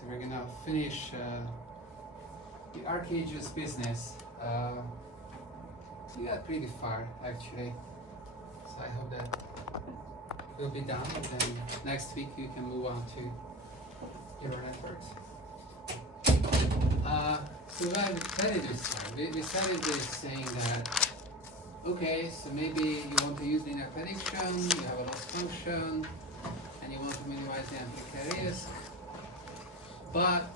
So we're gonna finish the archaeous business. We got pretty far actually, so I hope that we'll be done, and then next week you can move on to neural networks. So why did we start? We started this saying that, okay, so maybe you want to use linear prediction, you have a loss function, and you want to minimize the amplifier risk, but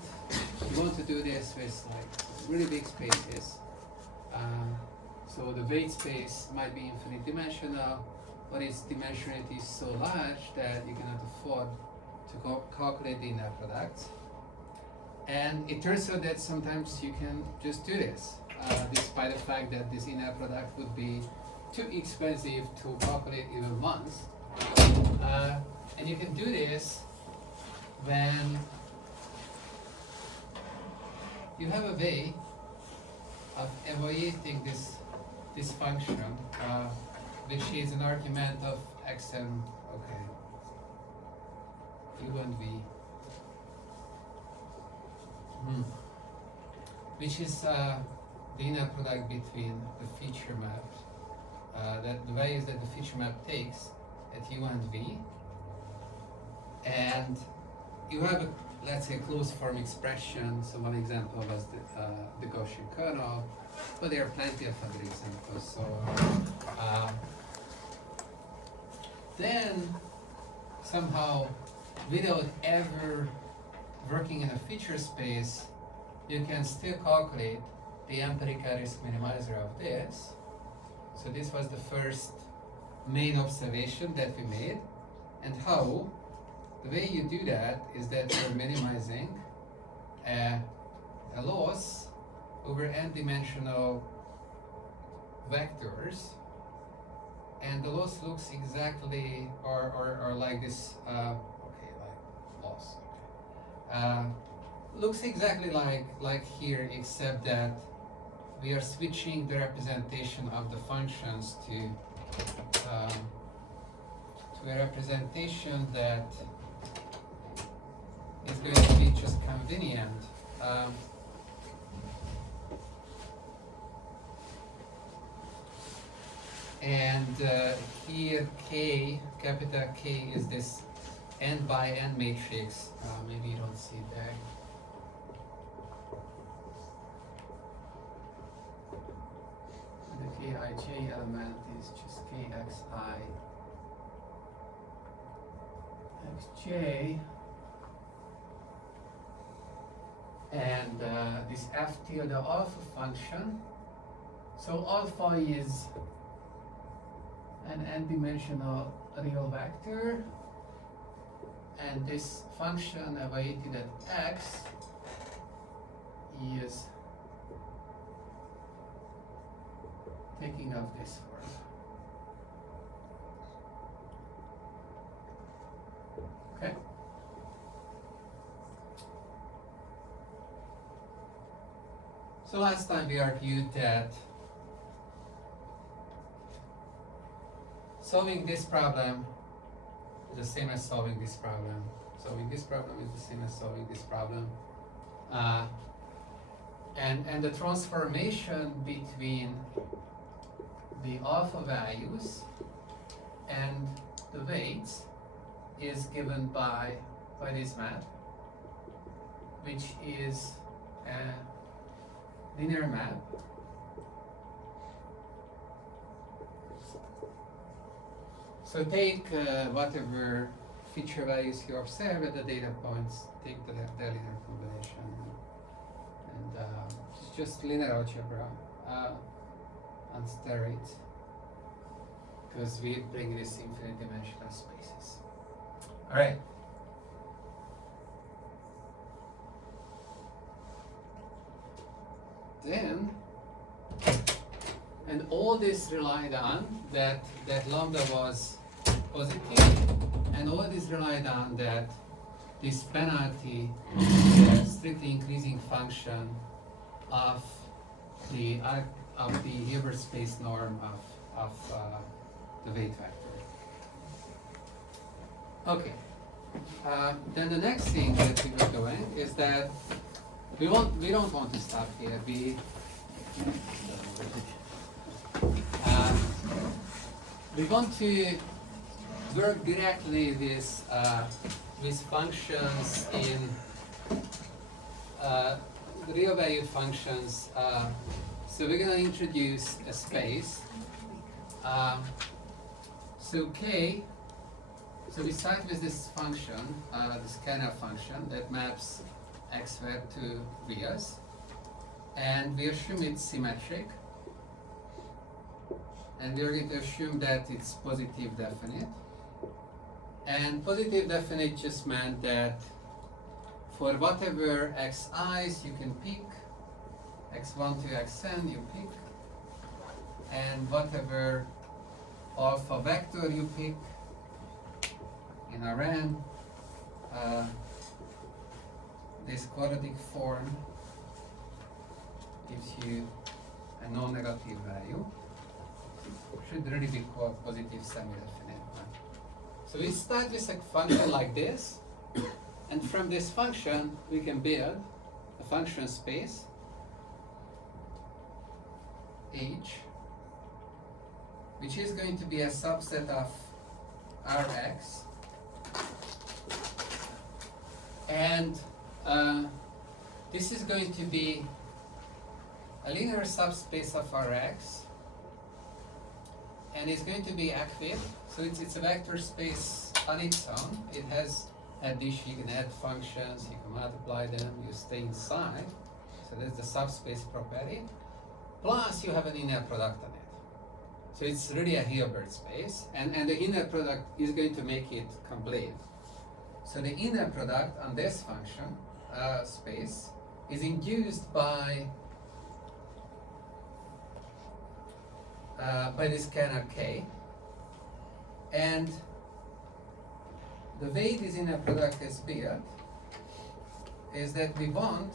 you want to do this with like really big spaces. So the weight space might be infinite dimensional, but its dimensionality is so large that you cannot afford to calculate the inner product. And it turns out that sometimes you can just do this, despite the fact that this inner product would be too expensive to calculate even once. And you can do this when you have a way of evaluating this function, which is an argument of x and u and v, which is the inner product between the feature maps, that the values that the feature map takes at u and v, and you have a, let's say, closed form expression. So one example was the Gaussian kernel, but there are plenty of other examples. So then somehow, without ever working in a feature space, you can still calculate the empirical risk minimizer of this. So this was the first main observation that we made. And how? The way you do that is that you're minimizing a loss over n-dimensional vectors, and the loss looks exactly or like this. Like loss. Looks exactly like here, except that we are switching the representation of the functions to a representation that is going to be just convenient. And here K, capital K, is this n by n matrix. Maybe you don't see it there. The Kij element is just Kxi xj, and this f tilde alpha function. So alpha is an n-dimensional real vector, and this function evaluated at x is taking of this form. Okay. So last time we argued that solving this problem is the same as solving this problem. Solving this problem is the same as solving this problem. And the transformation between the alpha values and the weights is given by this map, which is a linear map. So take whatever feature values you observe at the data points, take the linear combination, and it's just linear algebra on steroids, because we bring this infinite dimensional spaces. All right. Then, and all this relied on that lambda was positive, and all this relied on that this penalty is a strictly increasing function of the Hilbert space norm of the weight vector. Okay, Then the next thing that we were doing is that we don't want to stop here. We want to work directly with functions in real value functions. So we're going to introduce a space. So K, so we start with this function, this Kernel function that maps x verb to reals, and we assume it's symmetric, and we're going to assume that it's positive definite. And positive definite just meant that for whatever xi's you can pick, x1 to xn you pick, and whatever alpha vector you pick in Rn, this quadratic form gives you a non-negative value. Should really be called positive semi-definite. So we start with a function like this, and from this function we can build a function space H, which is going to be a subset of Rx, and this is going to be a linear subspace of Rx, and it's going to be active, so it's a vector space on its own. It has addition, you can add functions, you can multiply them, you stay inside, so that's the subspace property, plus you have an inner product on it. So it's really a Hilbert space, and the inner product is going to make it complete. So the inner product on this function space is induced by this kernel K, and the way this inner product is built is that we want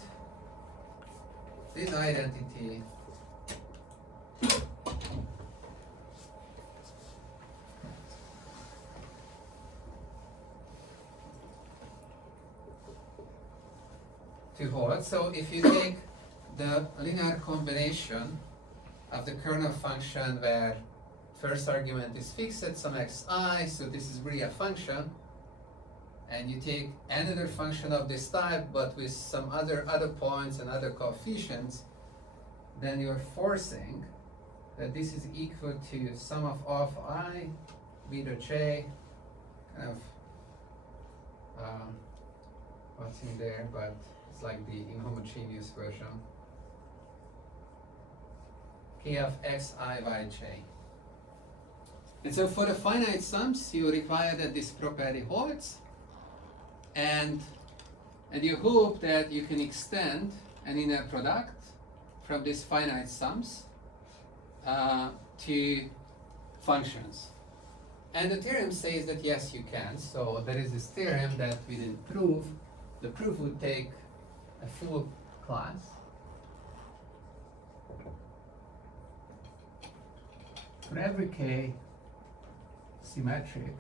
this identity to hold. So if you take the linear combination of the kernel function where first argument is fixed at some xi, so this is really a function, and you take another function of this type but with some other points and other coefficients, then you're forcing that this is equal to sum of alpha I, beta j, kind of what's in there, but it's like the inhomogeneous version, k of xi yj. And so for the finite sums, you require that this property holds, and you hope that you can extend an inner product from these finite sums to functions. And the theorem says that yes, you can. So there is this theorem that we didn't prove. The proof would take a full class. For every k symmetric,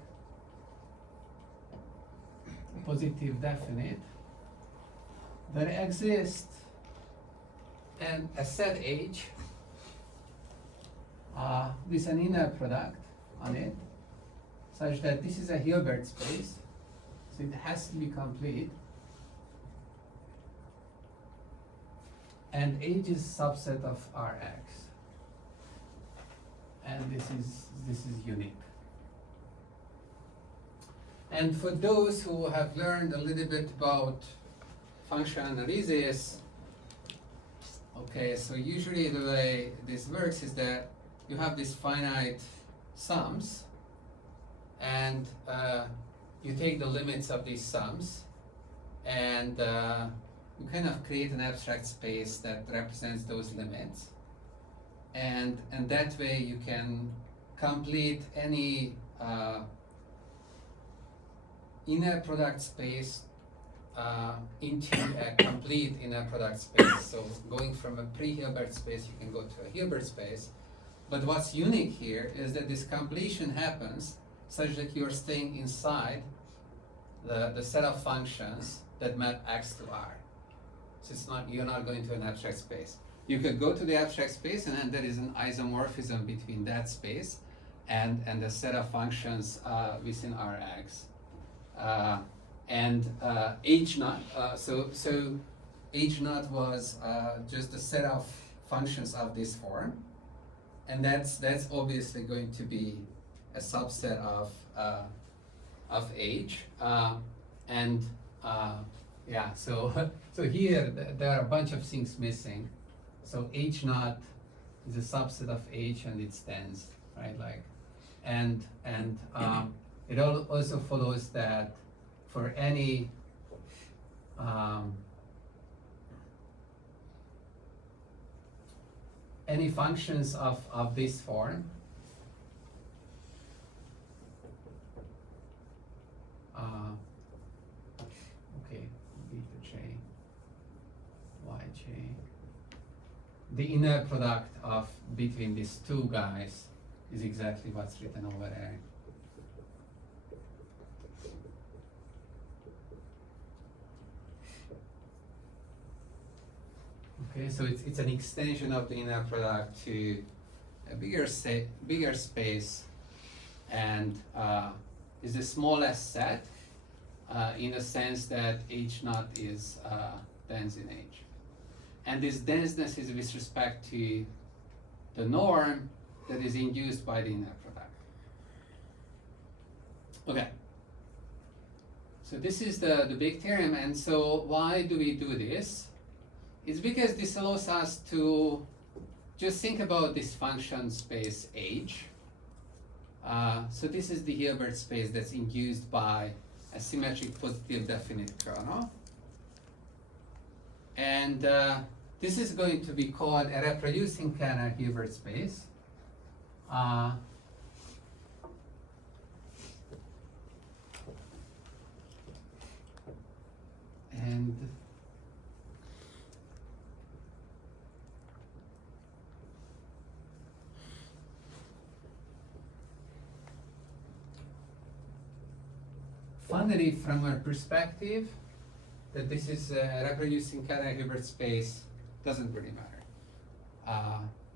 positive definite, there exists a set H with an inner product on it, such that this is a Hilbert space, so it has to be complete, and H is subset of Rx, and this is unique. And for those who have learned a little bit about function analysis, okay, so usually the way this works is that you have these finite sums, and you take the limits of these sums, and you kind of create an abstract space that represents those limits, and that way you can complete any inner product space into a complete inner product space. So going from a pre-Hilbert space, you can go to a Hilbert space. But what's unique here is that this completion happens such that you're staying inside the set of functions that map X to R. So it's not, you're not going to an abstract space. You could go to the abstract space, and then there is an isomorphism between that space and the set of functions within Rx. H naught, so H naught was just a set of functions of this form, and that's obviously going to be a subset of H, yeah. So so here there are a bunch of things missing. So H naught is a subset of H, and it's dense, right? Like, it also follows that for any functions of this form, okay, beta j, yj, the inner product of between these two guys is exactly what's written over there. Okay, so it's an extension of the inner product to a bigger space, and is the smallest set in the sense that H naught is dense in H. And this denseness is with respect to the norm that is induced by the inner product. Okay. So this is the big theorem, and so why do we do this? It's because this allows us to just think about this function space H. So this is the Hilbert space that's induced by a symmetric positive definite kernel. And this is going to be called a reproducing kernel Hilbert space. And finally, from our perspective, that this is a reproducing kernel Hilbert space doesn't really matter,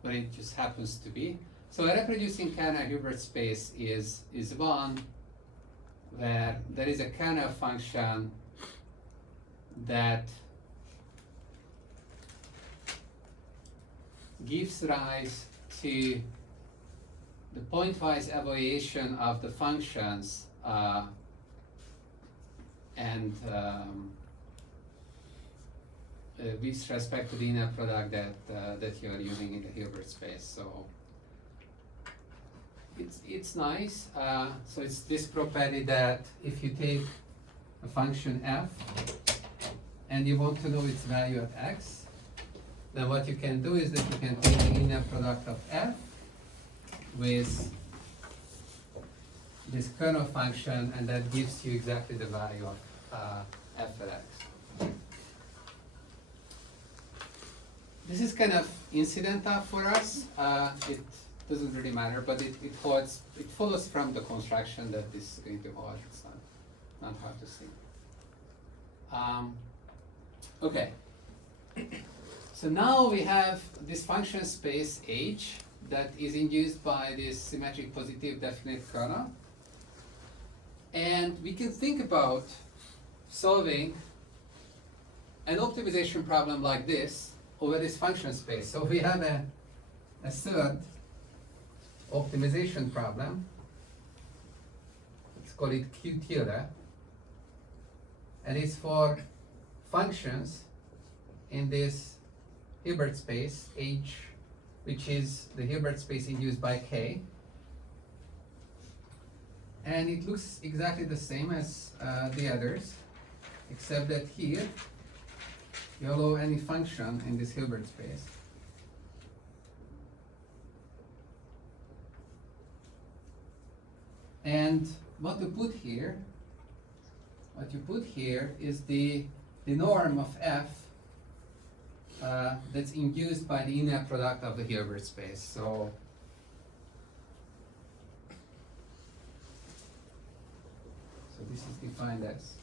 but it just happens to be. So a reproducing kernel Hilbert space is one where there is a kernel function that gives rise to the pointwise evaluation of the functions with respect to the inner product that you are using in the Hilbert space. So it's nice. So it's this property that if you take a function f and you want to know its value at x, then what you can do is that you can take the inner product of f with this kernel function, and that gives you exactly the value of f at x. This is kind of incidental for us. It doesn't really matter, but it follows from the construction that this is going to hold. It's not hard to see. Okay. So now we have this function space H that is induced by this symmetric positive definite kernel. And we can think about solving an optimization problem like this over this function space. So we have a third optimization problem. Let's call it Q tilde. And it's for functions in this Hilbert space H, which is the Hilbert space induced by K. And it looks exactly the same as the others, except that here you allow any function in this Hilbert space. And what you put here is the norm of f that's induced by the inner product of the Hilbert space. So this is defined as.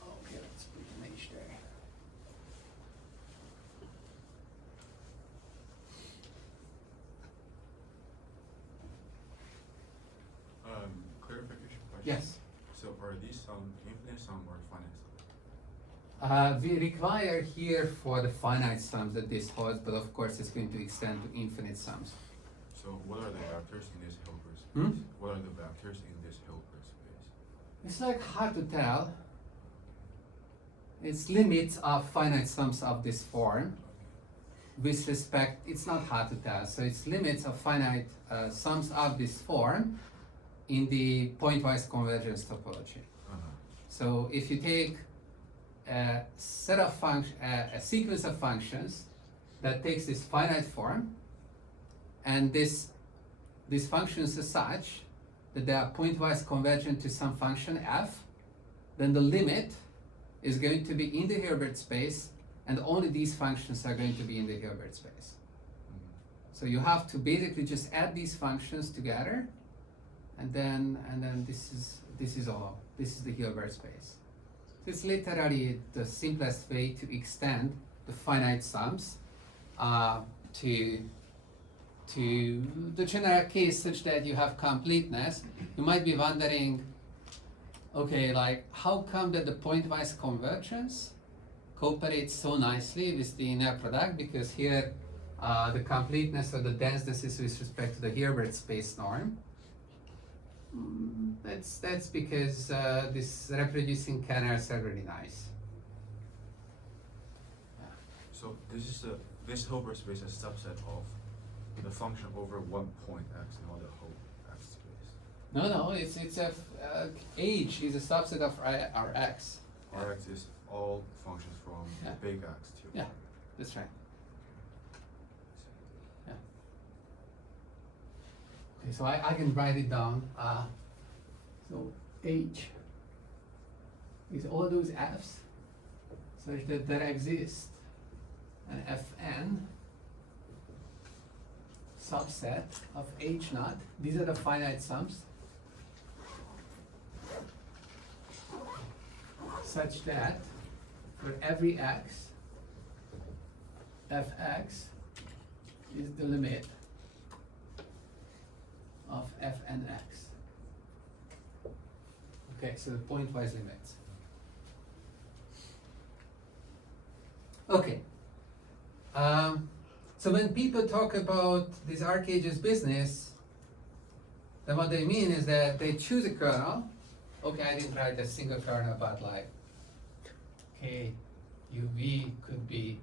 Okay, let's put an H there. Clarification question. Yes. So are these some infinite sum or finite sum? We require here for the finite sums that this holds, but of course it's going to extend to infinite sums. So what are the vectors in this Hilbert space? Hmm? What are the vectors in this Hilbert space? It's like hard to tell. It's limits of finite sums of this form. With respect, it's not hard to tell. So it's limits of finite sums of this form in the pointwise convergence topology. So if you take a set of a sequence of functions that takes this finite form, and these functions are such that they are pointwise convergent to some function f, then the limit is going to be in the Hilbert space, and only these functions are going to be in the Hilbert space. So you have to basically just add these functions together, and then this is all. This is the Hilbert space. So it's literally the simplest way to extend the finite sums to the general case such that you have completeness. You might be wondering, okay, like how come that the pointwise convergence cooperates so nicely with the inner product? Because here the completeness or the denseness is with respect to the Hilbert space norm. That's because this reproducing kernels are really nice. So this Hilbert space is a subset of the function over one point x and all the whole x space. No, it's a H is a subset of our X. Rx is all functions from Yeah. big X to Yeah. That's right. Yeah. Okay, so I can write it down. So H is all those F's such that there exists an Fn subset of H naught. These are the finite sums such that for every x, fx is the limit of fnx. Okay, so the pointwise limits. Okay. So when people talk about this arcades business, then what they mean is that they choose a kernel. Okay, I didn't write a single kernel, but like K, U, V could be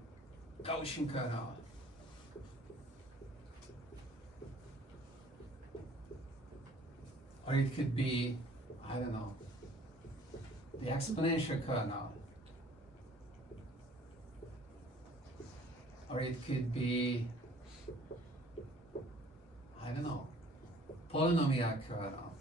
Gaussian kernel. Or it could be, I don't know, the exponential kernel. Or it could be, I don't know, polynomial kernel.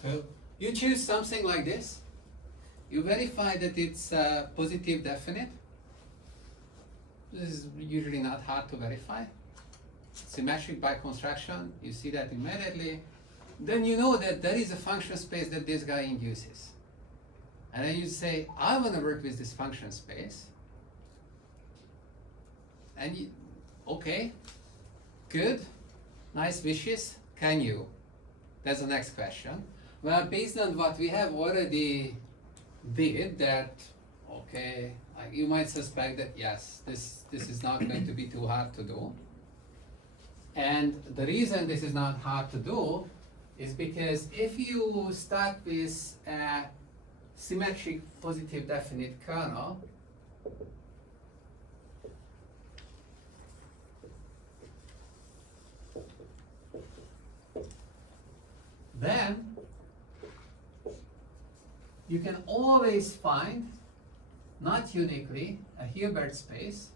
So you choose something like this. You verify that it's positive definite. This is usually not hard to verify. Symmetric by construction, you see that immediately. Then you know that there is a function space that this guy induces. And then you say, I want to work with this function space. And you, okay, good, nice wishes, can you? That's the next question. Well, based on what we have already did, that, okay, like you might suspect that yes, this is not going to be too hard to do. And the reason this is not hard to do is because if you start with a symmetric positive definite kernel, then you can always find, not uniquely, a Hilbert space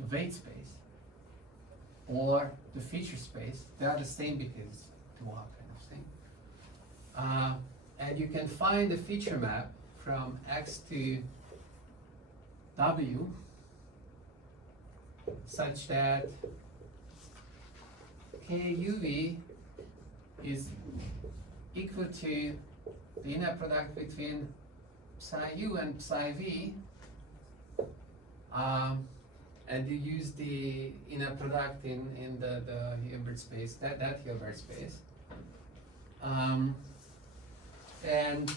the weight space or the feature space. They are the same because it's 2R kind of thing. And you can find the feature map from X to W such that KUV is equal to the inner product between psi u and psi v, and you use the inner product in the Hilbert space, that Hilbert space. And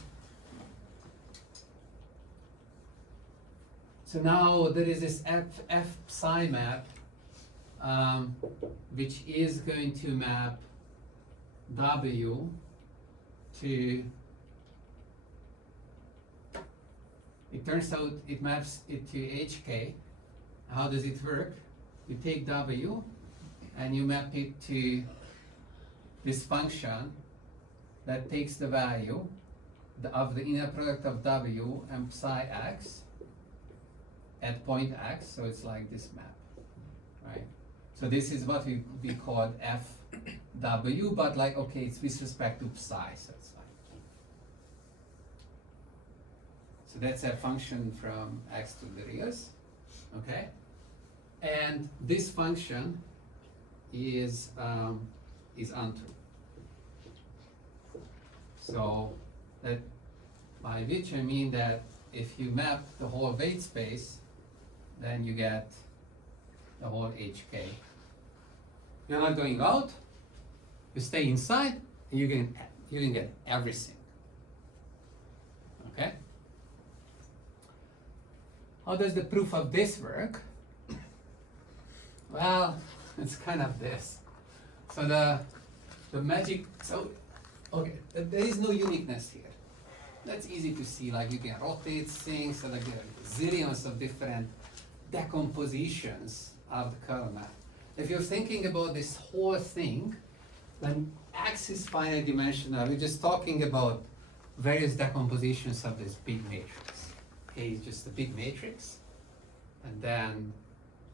so now there is this F psi map, which is going to map W to, it turns out it maps it to HK. How does it work? You take W and you map it to this function that takes the value of the inner product of W and psi x at point X, so it's like this map, right? So this is what we call FW, but like, okay, it's with respect to psi, so it's like, so that's a function from X to the reals, okay? And this function is untrue. So that, by which I mean that if you map the whole weight space, then you get the whole HK. You're not going out, you stay inside, and you can get everything. Okay? How does the proof of this work? Well, it's kind of this. So the magic, so okay, there is no uniqueness here. That's easy to see, like you can rotate things, so like there are zillions of different decompositions of the kernel map. If you're thinking about this whole thing, when X is finite dimensional, we're just talking about various decompositions of this big matrix. A is just a big matrix, and then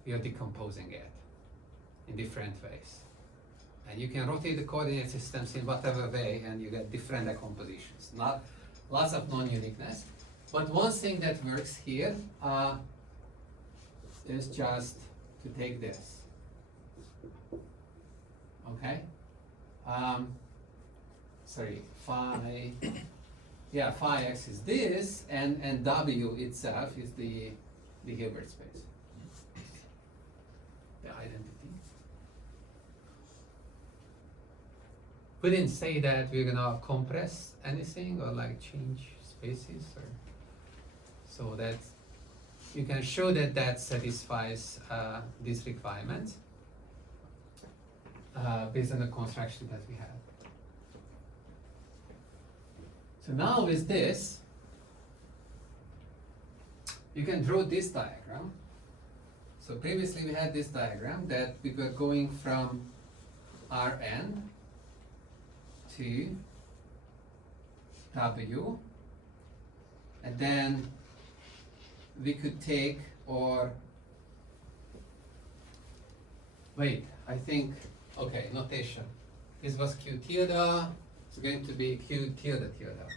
we are decomposing it in different ways. And you can rotate the coordinate systems in whatever way, and you get different decompositions. Not lots of non-uniqueness. But one thing that works here is just to take this. Okay? Sorry, phi, yeah, phi x is this, and W itself is the Hilbert space, the identity. We didn't say that we're gonna compress anything or like change spaces, or so that you can show that that satisfies this requirement based on the construction that we have. So now with this, you can draw this diagram. So previously we had this diagram that we were going from Rn to W, and then we could take, or wait, I think, okay, notation. This was Q tilde, it's going to be Q tilde tilde.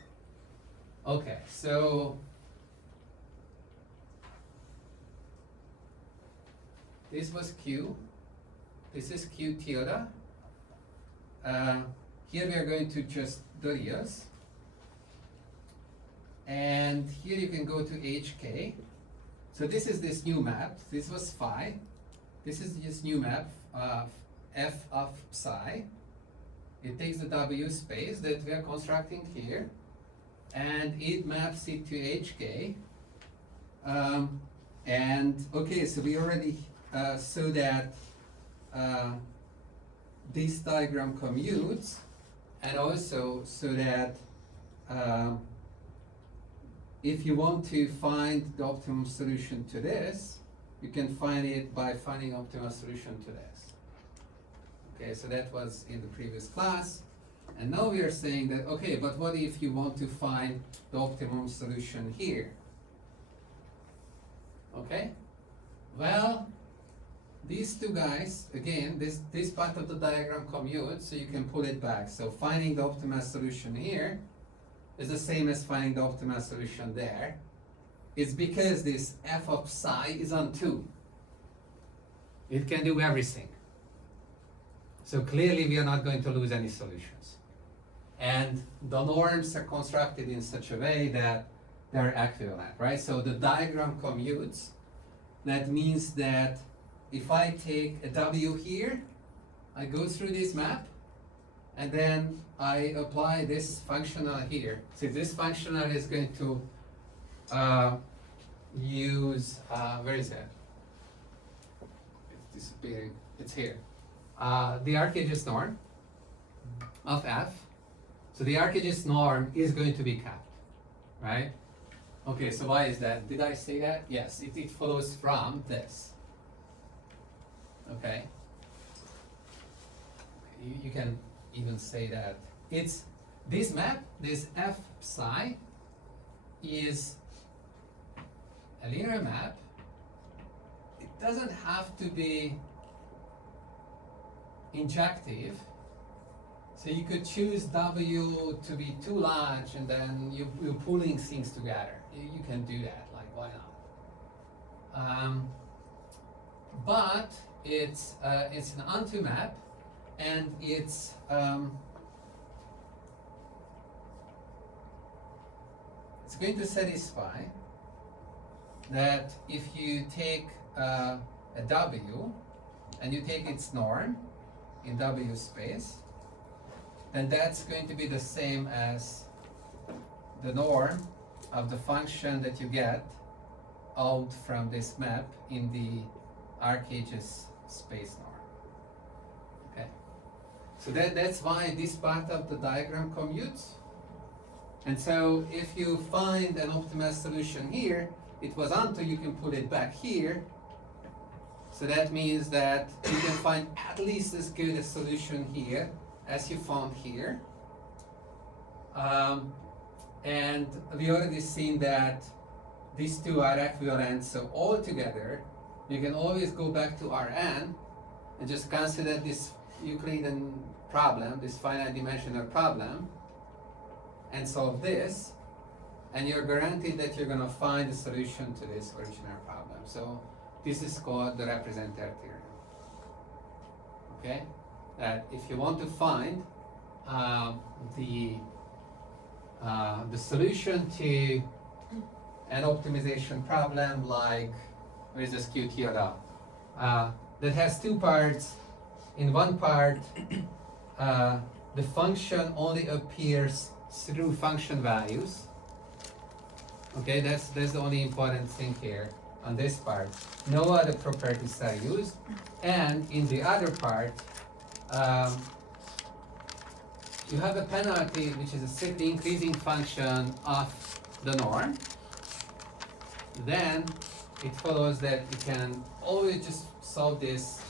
Okay, so this was Q, this is Q tilde. Here we are going to just the reals. And here you can go to HK. So this is this new map. This was phi. This is this new map of F of psi. It takes the W space that we are constructing here, and it maps it to HK. And okay, so we already saw that this diagram commutes, and also so that if you want to find the optimum solution to this, you can find it by finding optimal solution to this. Okay, so that was in the previous class. And now we are saying that, okay, but what if you want to find the optimum solution here? Okay, well, these two guys, again, this part of the diagram commutes, so you can pull it back. So finding the optimal solution here is the same as finding the optimal solution there. It's because this f of psi is on 2. It can do everything. So clearly we are not going to lose any solutions. And the norms are constructed in such a way that they're equivalent, right? So the diagram commutes. That means that if I take a W here, I go through this map, and then I apply this functional here. So this functional is going to use, where is it? It's disappearing, it's here. The Archige's norm of F. So the Archige's norm is going to be kept, right? Okay, so why is that? Did I say that? Yes, it follows from this. Okay. You can even say that it's this map, this F psi is a linear map. It doesn't have to be injective. So you could choose W to be too large and then you're pulling things together. You can do that, like why not? But it's an onto map, and it's going to satisfy that if you take a W and you take its norm in W space, then that's going to be the same as the norm of the function that you get out from this map in the Archige's space norm. Okay, so that's why this part of the diagram commutes. And so if you find an optimal solution here, it was onto, you can put it back here. So that means that you can find at least as good a solution here as you found here. And we already seen that these two are equivalent, so altogether you can always go back to Rn and just consider this Euclidean problem, this finite dimensional problem, and solve this, and you're guaranteed that you're going to find a solution to this original problem. So this is called the representative theorem. Okay? That if you want to find the solution to an optimization problem like, where is this QTLR, that has two parts. In one part, the function only appears through function values. Okay, that's the only important thing here on this part. No other properties are used. And in the other part, you have a penalty, which is a strictly increasing function of the norm. Then it follows that you can always just solve this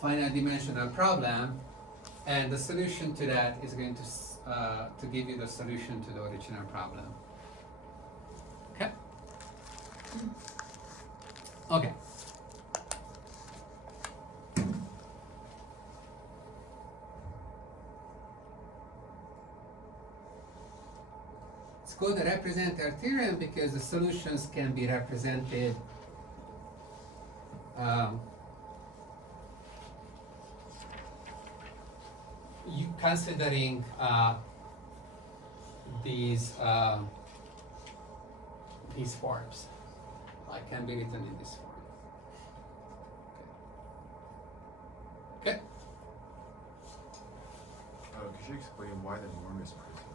finite dimensional problem, and the solution to that is going to give you the solution to the original problem. Okay? Okay. It's called the representative theorem because the solutions can be represented considering these forms, like can be written in this form. Okay. Could you explain why the norm is preserved?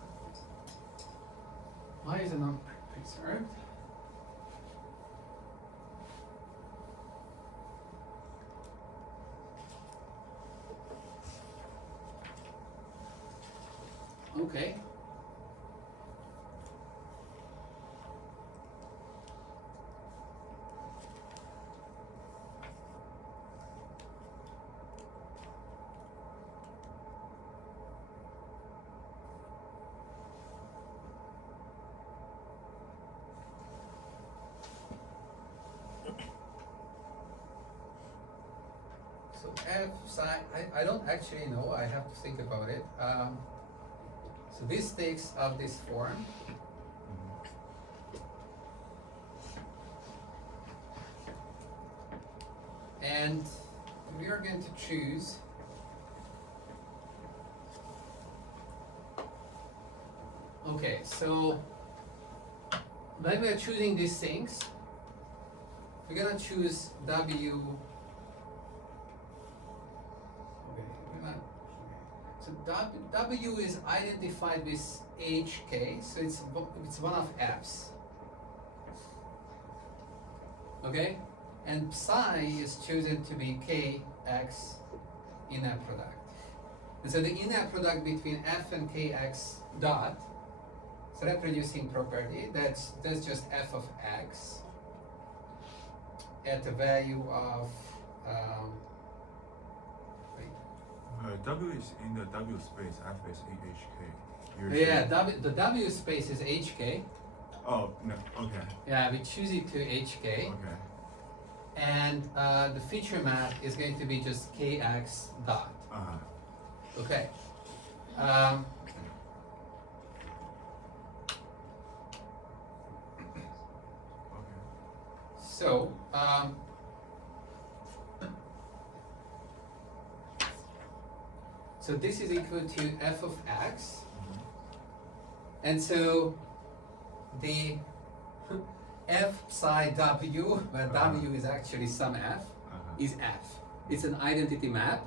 Why is the norm preserved? Okay. f psi, I don't actually know, I have to think about it. So this takes up this form. And we are going to choose okay, so when we are choosing these things, we're gonna choose W. Okay, so W is identified with HK, so it's one of F's. Okay, and psi is chosen to be Kx inner product. And so the inner product between F and Kx dot, so reproducing property, that's just F of x at the value of W is in the W space, F is in HK. You're yeah, saying- the W space is HK. Oh, no, okay. Yeah, we choose it to HK. Okay. And the feature map is going to be just Kx dot. Uh-huh. Okay. Okay. So, so this is equal to f of x, Mhm. and so the f psi w, where w is actually some f, Uh-huh. is f. It's an identity map.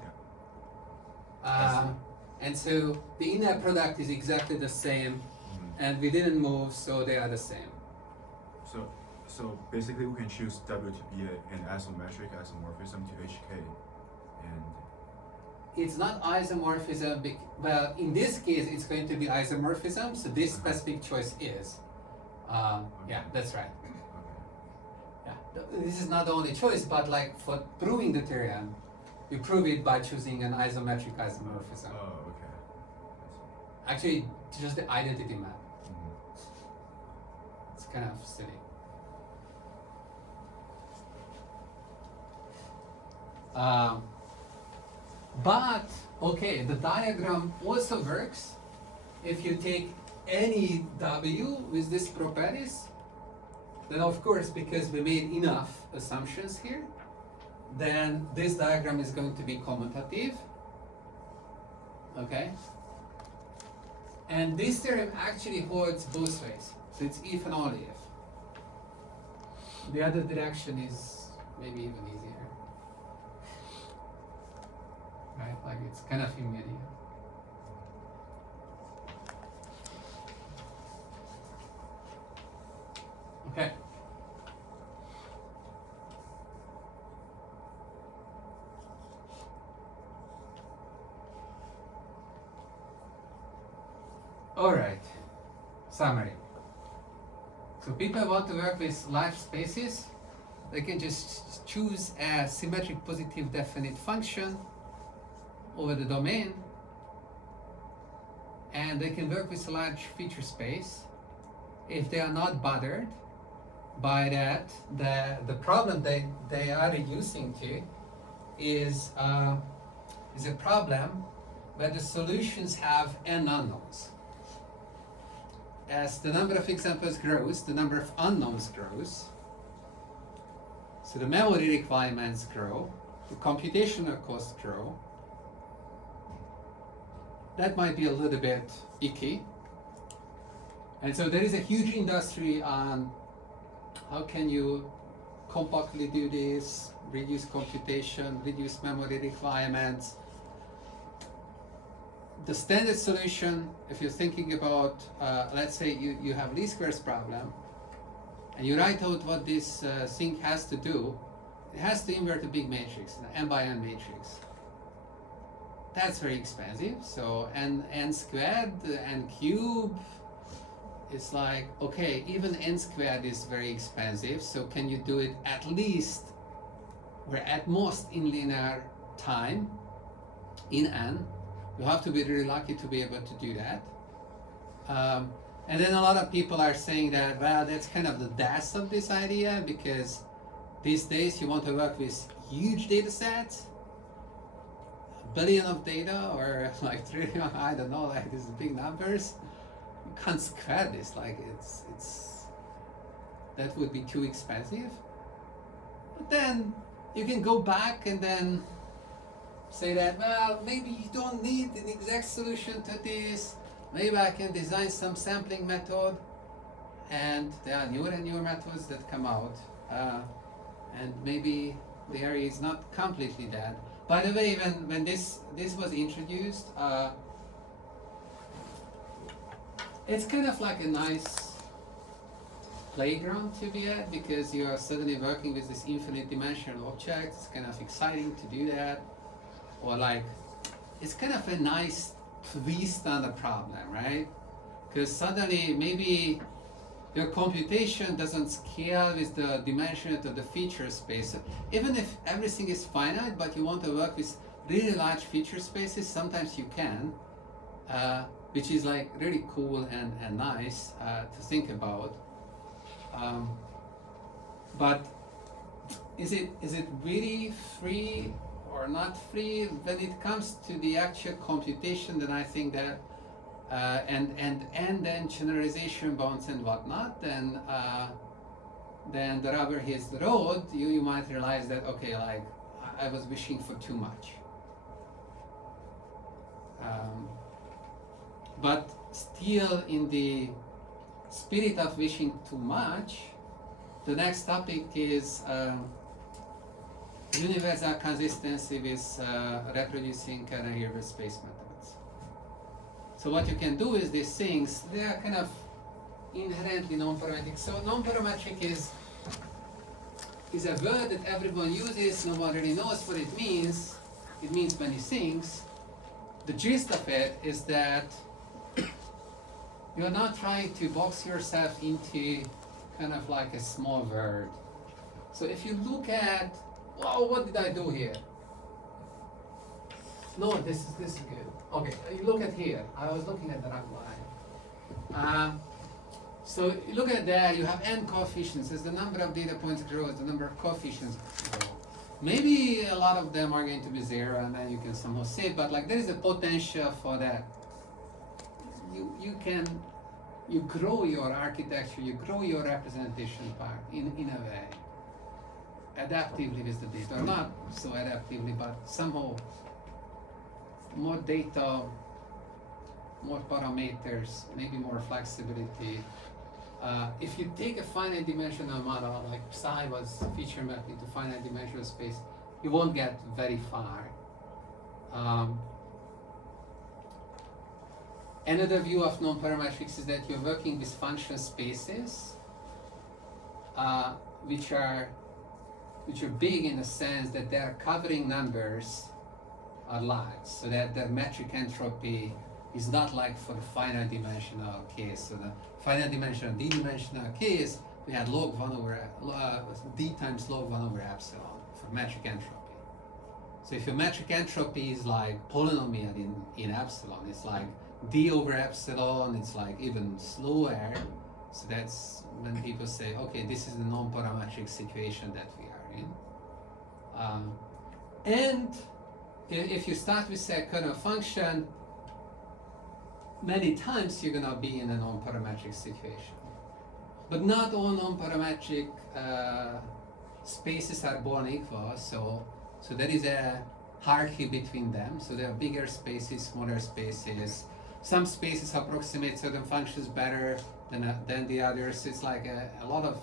Yeah. I see. And so the inner product is exactly the same, Mhm. and we didn't move, so they are the same. So basically we can choose W to be an isometric isomorphism to HK, and It's not isomorphism, well, in this case, it's going to be isomorphism, so this specific choice is. Yeah, that's right. okay. Yeah, this is not the only choice, but like for proving the theorem, we prove it by choosing an isometric isomorphism. Oh, okay. Actually, just the identity map. I see. Mhm. It's kind of silly. But, okay, the diagram also works if you take any W with these properties. Then of course, because we made enough assumptions here, then this diagram is going to be commutative. Okay? And this theorem actually holds both ways. So it's if and only if. The other direction is maybe even easier. Right? Like it's kind of immediate. Okay. All right. Summary. So people want to work with large spaces. They can just choose a symmetric positive definite function over the domain, and they can work with a large feature space if they are not bothered by that. The problem they are reducing to is a problem where the solutions have n unknowns. As the number of examples grows, the number of unknowns grows. So the memory requirements grow, the computational costs grow. That might be a little bit icky. And so there is a huge industry on how can you compactly do this, reduce computation, reduce memory requirements. The standard solution, if you're thinking about, let's say you have least squares problem, and you write out what this thing has to do, it has to invert a big matrix, an n by n matrix. That's very expensive. So n squared, n cubed, it's like, okay, even n squared is very expensive. So can you do it at least, or at most in linear time, in n? You have to be really lucky to be able to do that. And then a lot of people are saying that, well, that's kind of the death of this idea, because these days you want to work with huge data sets. billion of data or like trillion, I don't know, like these big numbers, you can't square this. Like it's that would be too expensive. But then you can go back and then say that, well, maybe you don't need an exact solution to this. Maybe I can design some sampling method, and there are newer and newer methods that come out, and maybe the area is not completely dead. By the way, when this was introduced, it's kind of like a nice playground to be at, because you are suddenly working with this infinite dimensional object. It's kind of exciting to do that, or like it's kind of a nice twist on the problem, right? Because suddenly maybe your computation doesn't scale with the dimension of the feature space. Even if everything is finite, but you want to work with really large feature spaces, sometimes you can, which is like really cool and nice to think about. But is it really free or not free? When it comes to the actual computation, then I think that and then generalization bounds and whatnot, then the rubber hits the road. You might realize that, okay, like I was wishing for too much. But still, in the spirit of wishing too much, the next topic is universal consistency with reproducing kernel hardware space methods. So what you can do is these things, they are kind of inherently non-parametric. So non-parametric is a word that everyone uses, no one really knows what it means. It means many things. The gist of it is that you are not trying to box yourself into kind of like a small word. So if you look at, wow, what did I do here? No, this is good. Okay, you look at here. I was looking at the wrong line. So you look at that, you have n coefficients. As the number of data points grows, the number of coefficients grow. Maybe a lot of them are going to be zero, and then you can somehow say, but like there is a potential for that. You grow your architecture, you grow your representation part in a way, adaptively with the data, or not so adaptively, but somehow more data, more parameters, maybe more flexibility. If you take a finite dimensional model, like psi was feature mapped into finite dimensional space, you won't get very far. Another view of non-parametrics is that you're working with function spaces, which are big in the sense that their covering numbers are large, so that the metric entropy is not like for the finite dimensional case. So the finite dimensional d-dimensional case, we had log 1 over d times log 1 over epsilon for metric entropy. So if your metric entropy is like polynomial in epsilon, it's like d over epsilon, it's like even slower. So that's when people say, okay, this is the non-parametric situation that we are in. And if you start with a kernel function, many times you're gonna be in a non-parametric situation. But not all non-parametric spaces are born equal, so there is a hierarchy between them. So there are bigger spaces, smaller spaces. Some spaces approximate certain functions better than the others. It's like a lot of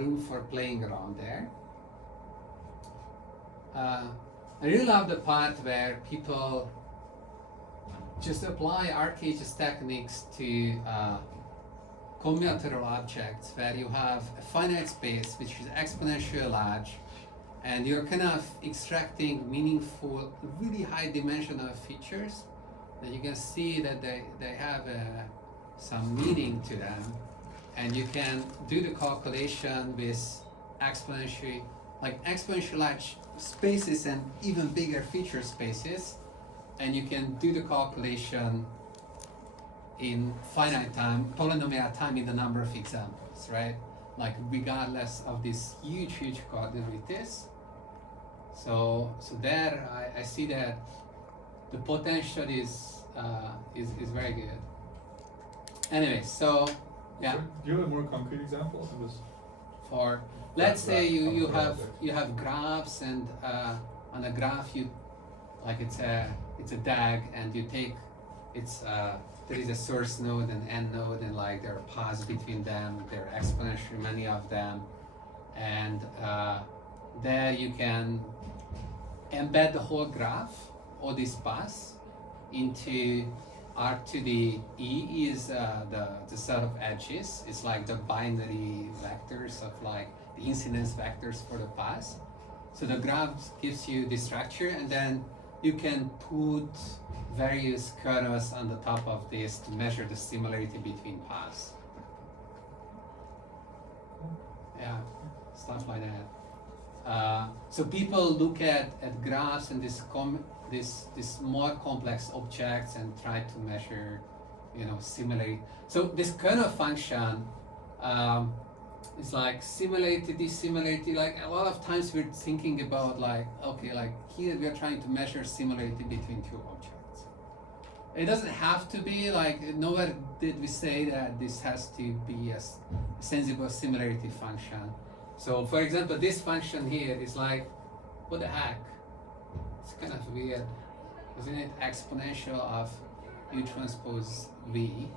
room for playing around there. I really love the part where people just apply archaeous techniques to combinatorial objects, where you have a finite space which is exponentially large, and you're kind of extracting meaningful, really high dimensional features that you can see that they have some meaning to them, and you can do the calculation with exponentially large spaces and even bigger feature spaces, and you can do the calculation in finite time, polynomial time in the number of examples, right? Like regardless of these huge coordinates. So there I see that the potential is very good. Anyway, so yeah. So, do you have a more concrete example? It was For let's say you Graph have object. you have graphs, and on a graph you like it's a DAG, and you take it's there is a source node and end node, and like there are paths between them. There are exponentially many of them, and there you can embed the whole graph, all these paths, into R to the E is the set of edges. It's like the binary vectors of like the incidence vectors for the paths. So the graph gives you the structure, and then you can put various kernels on the top of this to measure the similarity between paths. Yeah, stuff like that. So people look at graphs and this more complex objects and try to measure, similarity. So this kernel function is like similarity, dissimilarity. Like a lot of times we're thinking about like, okay, like here we're trying to measure similarity between two objects. It doesn't have to be like, nowhere did we say that this has to be a sensible similarity function. So for example, this function here is like, what the heck? It's kind of weird, isn't it? Exponential of U transpose V.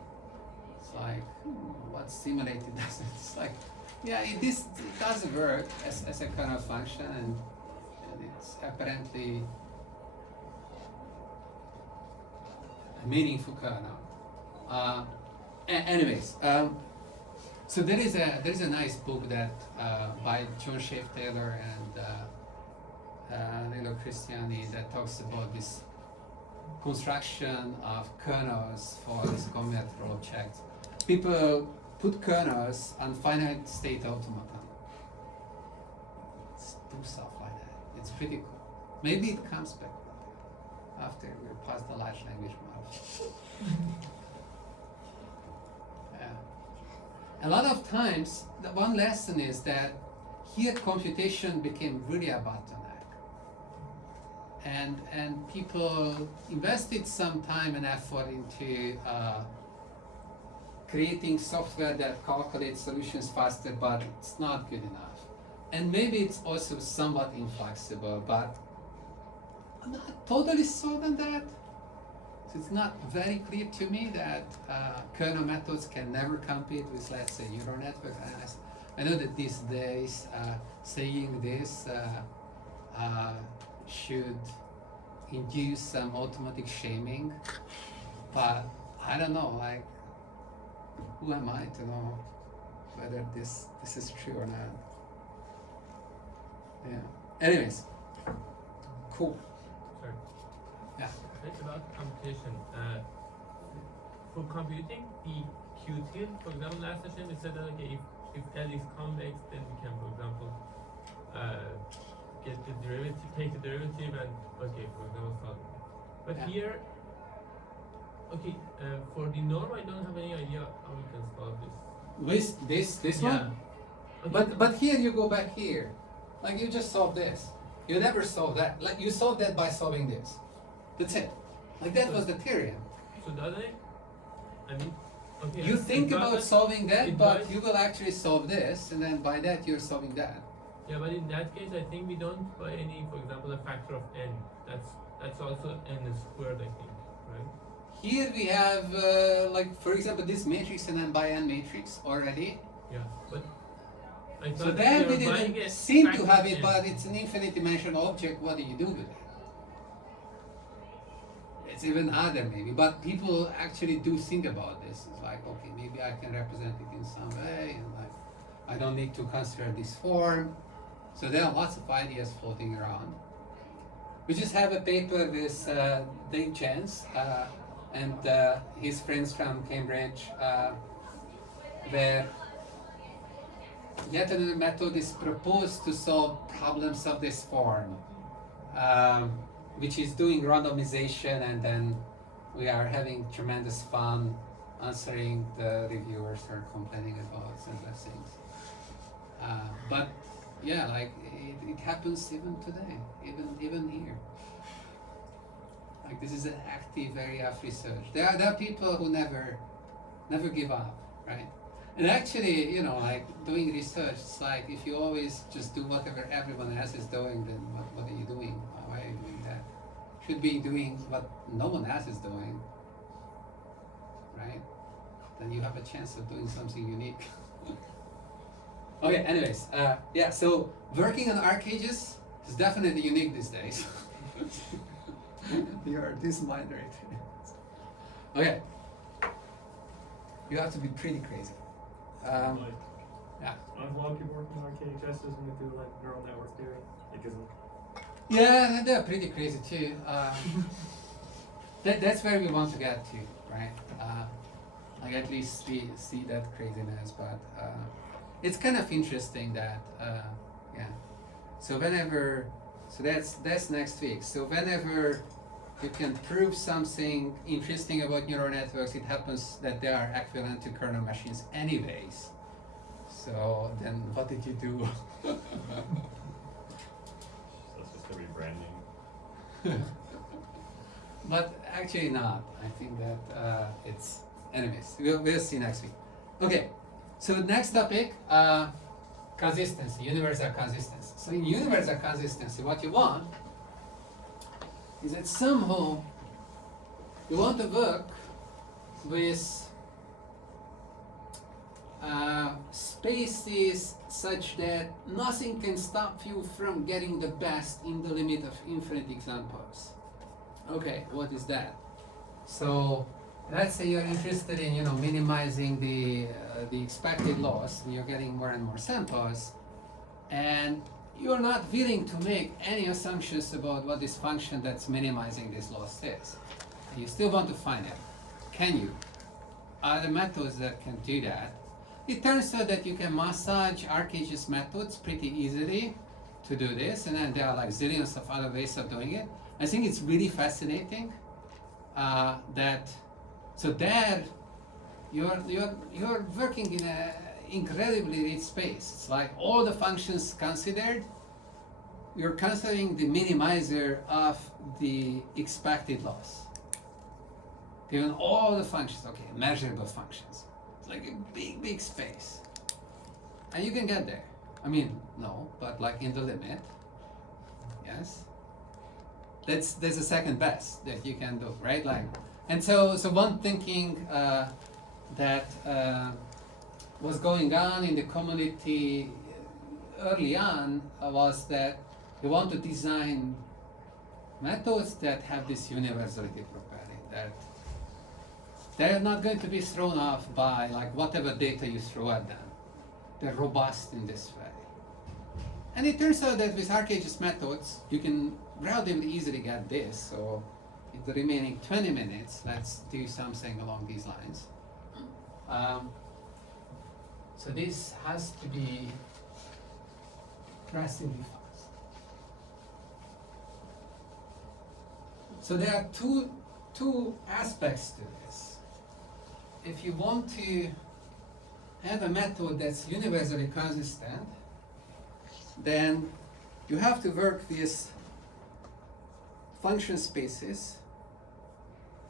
It's like, what similarity does it? It's like, yeah, it does work as a kernel function, and it's apparently a meaningful kernel. Anyways, so there is a nice book that by John Schaef Taylor and Nilo Christiani that talks about this construction of kernels for these combinatorial objects. People put kernels on finite state automata. Let's do stuff like that. It's pretty cool. Maybe it comes back after we pass the large language model. Yeah. A lot of times, the one lesson is that here computation became really a bottleneck. And people invested some time and effort into creating software that calculates solutions faster, but it's not good enough. And maybe it's also somewhat inflexible, but I'm not totally sold on that. So it's not very clear to me that kernel methods can never compete with, let's say, neural networks. I know that these days saying this should induce some automatic shaming, but I don't know, like, who am I to know whether this is true or not? Yeah. Anyways, cool. Sorry. Yeah. It's about computation. For computing the Qt, for example, last session we said that okay, if L is convex, then we can, for example, get the derivative, take the derivative, and okay, for example, solve it. But Yeah. here, okay, for the norm, I don't have any idea how we can solve this. With this one? Okay. But here you go back here. Like you just solve this. You never solve that. Like you solve that by solving this. That's it. Like that was the theorem. So doesn't it? I mean, okay. You think it about doesn't- solving that, it but does- you will actually solve this, and then by that you're solving that. Yeah, but in that case, I think we don't buy any, for example, a factor of n. That's also n squared, I think, right? Here we have, like for example, this matrix and then by n matrix already. Yeah, but I So thought there we we are buying didn't a seem to factor have of it, n. but it's an infinite dimensional object. What do you do with it? It's even harder maybe, but people actually do think about this. It's like, okay, maybe I can represent it in some way, and like I don't need to consider this form. So there are lots of ideas floating around. We just have a paper with Dave Jens and his friends from Cambridge, where yet another method is proposed to solve problems of this form, which is doing randomization, and then we are having tremendous fun answering the reviewers who are complaining about similar things. But yeah, like it happens even today, even here. Like this is an active area of research. There are people who never give up, right? And actually, you know, like doing research, it's like if you always just do whatever everyone else is doing, then what are you doing? Why are you doing that? Should be doing what no one else is doing, right? Then you have a chance of doing something unique. Okay, anyways, yeah, so working on arcages is definitely unique these days. You're this mind right. Okay. You have to be pretty crazy. Like, Yeah. I have a lot of people working on RKHS isn't it do like neural network theory? Because Yeah, they're pretty crazy too. That's where we want to get to, right? Like at least we see that craziness, but it's kind of interesting that yeah. So that's next week. So whenever you can prove something interesting about neural networks, it happens that they are equivalent to kernel machines anyways. So then what did you do? So it's just a rebranding. But actually not. I think that it's, anyways, we'll see next week. Okay, so next topic, consistency, universal consistency. So in universal consistency, what you want is that somehow you want to work with spaces such that nothing can stop you from getting the best in the limit of infinite examples. Okay, what is that? So let's say you're interested in minimizing the expected loss, and you're getting more and more samples, and you're not willing to make any assumptions about what this function that's minimizing this loss is. You still want to find it. Can you? Are there methods that can do that? It turns out that you can massage arcage's methods pretty easily to do this, and then there are like zillions of other ways of doing it. I think it's really fascinating that so there you're working in an incredibly rich space. It's like all the functions considered, you're considering the minimizer of the expected loss. Given all the functions, okay, measurable functions. It's like a big space. And you can get there. I mean, no, but like in the limit, yes. That's the second best that you can do, right? Like, and so one thinking that was going on in the community early on was that you want to design methods that have this universality property, that they're not going to be thrown off by like whatever data you throw at them. They're robust in this way. And it turns out that with arcage's methods, you can relatively easily get this. So in the remaining 20 minutes, let's do something along these lines. So this has to be impressively fast. So there are two aspects to this. If you want to have a method that's universally consistent, then you have to work with function spaces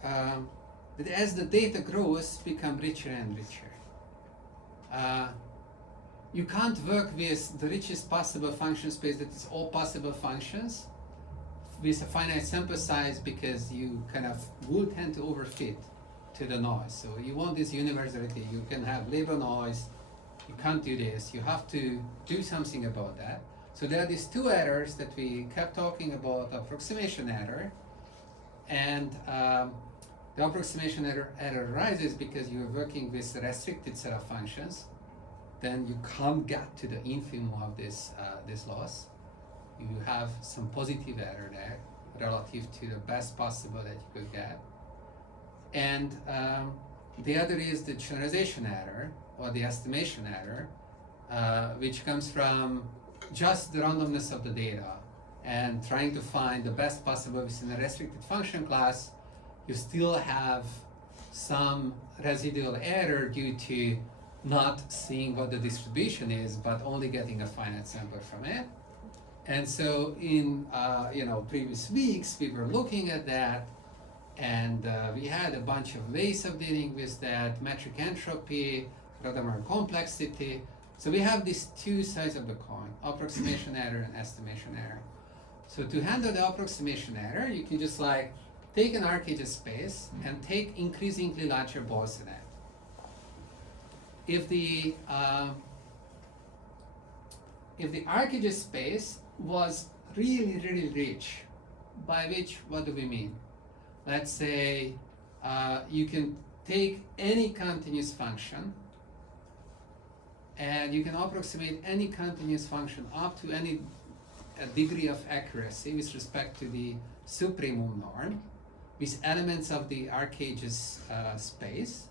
that as the data grows become richer and richer. You can't work with the richest possible function space that is all possible functions with a finite sample size because you kind of will tend to overfit to the noise. So you want this universality. You can have label noise. You can't do this. You have to do something about that. So there are these two errors that we kept talking about: approximation error, and the approximation error arises because you're working with a restricted set of functions. Then you can't get to the infimum of this loss. You have some positive error there relative to the best possible that you could get. And the other is the generalization error or the estimation error, which comes from just the randomness of the data and trying to find the best possible within a restricted function class. You still have some residual error due to not seeing what the distribution is, but only getting a finite sample from it. And so in previous weeks, we were looking at that, and we had a bunch of ways of dealing with that: metric entropy, Radamer complexity. So we have these two sides of the coin: approximation error and estimation error. So to handle the approximation error, you can just like take an RKJ space and take increasingly larger balls in it. If the RKJ space was really, really rich, by which, what do we mean? Let's say you can take any continuous function and you can approximate any continuous function up to any degree of accuracy with respect to the supremum norm with elements of the RKJ's space.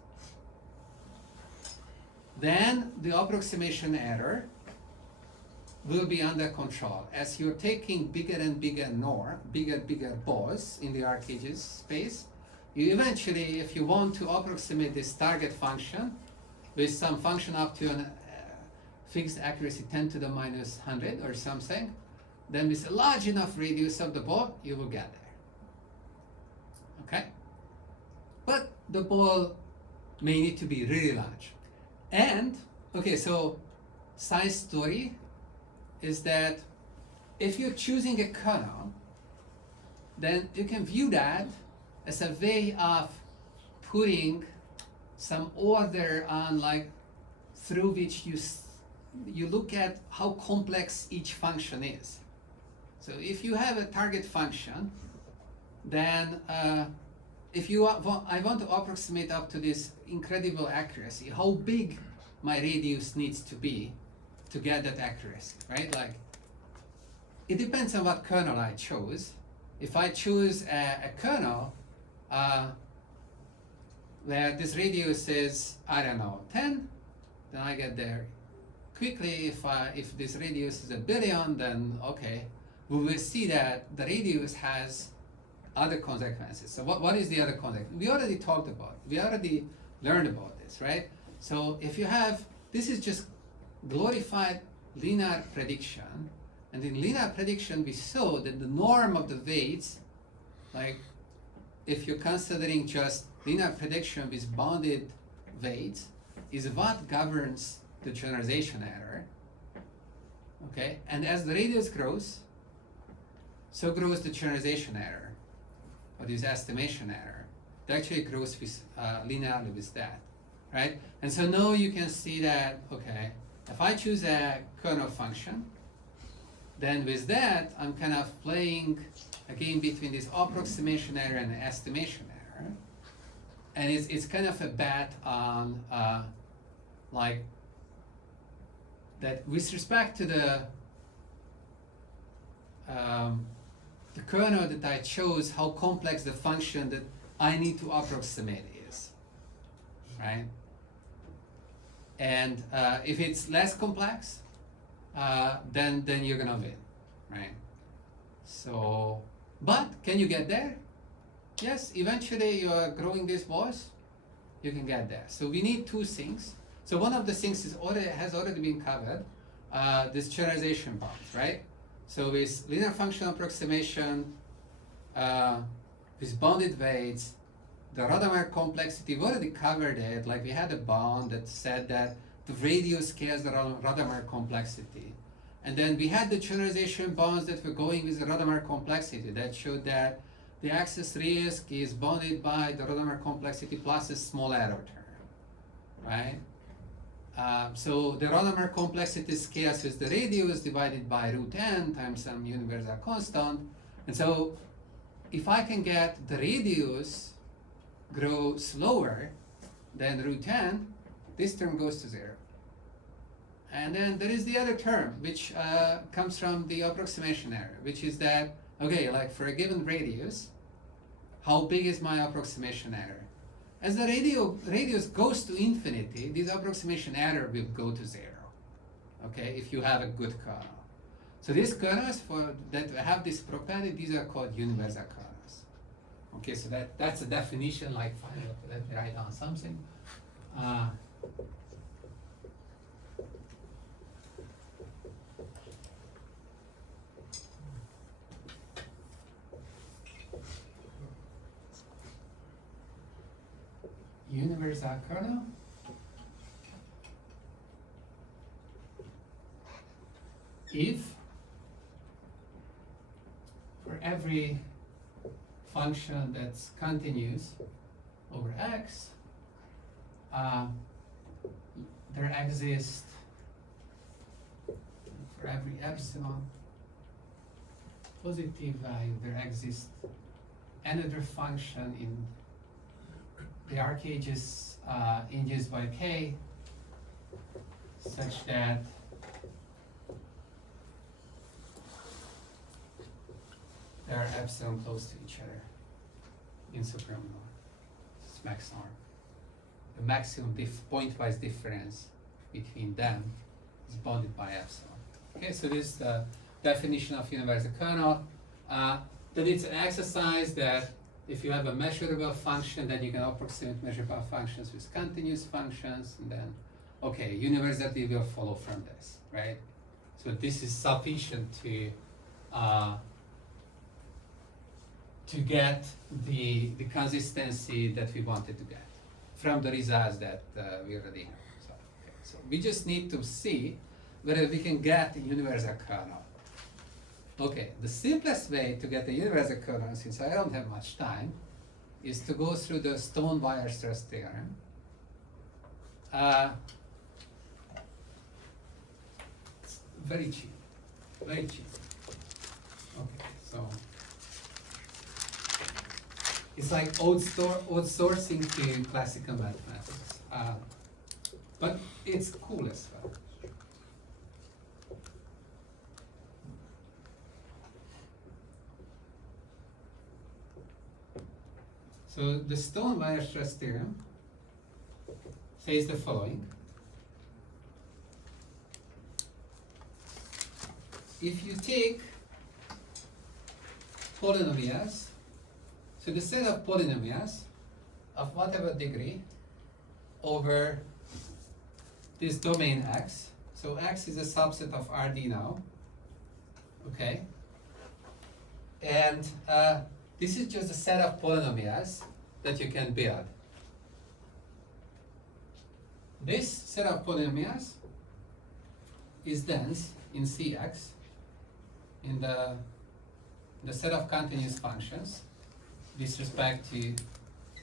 Then the approximation error will be under control. As you're taking bigger and bigger bigger balls in the RKJ's space, you eventually, if you want to approximate this target function with some function up to a fixed accuracy 10 to the minus 100 or something, then with a large enough radius of the ball, you will get there. Okay? But the ball may need to be really large. And, okay, so side story is that if you're choosing a kernel, then you can view that as a way of putting some order on, like, through which you look at how complex each function is. So if you have a target function, then I want to approximate up to this incredible accuracy, how big my radius needs to be to get that accuracy, right? Like, it depends on what kernel I chose. If I choose a kernel where this radius is, I don't know, 10, then I get there quickly. If this radius is 1 billion, then okay, we will see that the radius has other consequences. So what is the other consequence? We already talked about it. We already learned about this, right? So if you have, this is just glorified linear prediction, and in linear prediction we saw that the norm of the weights, like if you're considering just linear prediction with bounded weights, is what governs the generalization error. Okay, and as the radius grows, so grows the generalization error, or this estimation error. It actually grows with linearly with that, right? And so now you can see that, okay, if I choose a kernel function, then with that I'm kind of playing a game between this approximation error and estimation error, and it's kind of a bet on like that with respect to the kernel that I chose, how complex the function that I need to approximate is, right? And if it's less complex, then you're gonna win, right? So, but can you get there? Yes, eventually you are growing these balls, you can get there. So we need two things. So one of the things has already been covered, this generalization bounds, right? So with linear function approximation, with bounded weights, the Radamer complexity, we already covered it. Like we had a bound that said that the radius scales the Radamer complexity. And then we had the generalization bounds that were going with the Radamer complexity that showed that the access risk is bounded by the Radamer complexity plus a small error term, right? So the Radamer complexity scales with the radius divided by root n times some universal constant. And so if I can get the radius grow slower than root n, this term goes to 0. And then there is the other term, which comes from the approximation error, which is that, okay, like for a given radius, how big is my approximation error? As the radius goes to infinity, this approximation error will go to 0, okay, if you have a good kernel. So these kernels that have this property, these are called universal kernels. Okay, so that's a definition, like, fine, let me write down something. universal kernel if for every function that's continuous over x, there exists for every epsilon positive value, there exists another function in the arcages induced by k such that they are epsilon close to each other in supreme norm. It's max norm. The maximum pointwise difference between them is bounded by epsilon. Okay, so this is the definition of universal kernel. That it's an exercise that if you have a measurable function, then you can approximate measurable functions with continuous functions, and then, okay, universality will follow from this, right? So this is sufficient to get the consistency that we wanted to get from the results that we already have. So, okay, so we just need to see whether we can get a universal kernel. Okay, the simplest way to get a universal kernel, since I don't have much time, is to go through the Stone-Weierstrass theorem. It's very cheap, very cheap. Okay, so it's like outsourcing to classical mathematics, but it's cool as well. So the Stone-Weierstrass theorem says the following. If you take polynomials, so the set of polynomials of whatever degree over this domain X, so X is a subset of Rd now, okay? And this is just a set of polynomials that you can build. This set of polynomials is dense in Cx in the set of continuous functions with respect to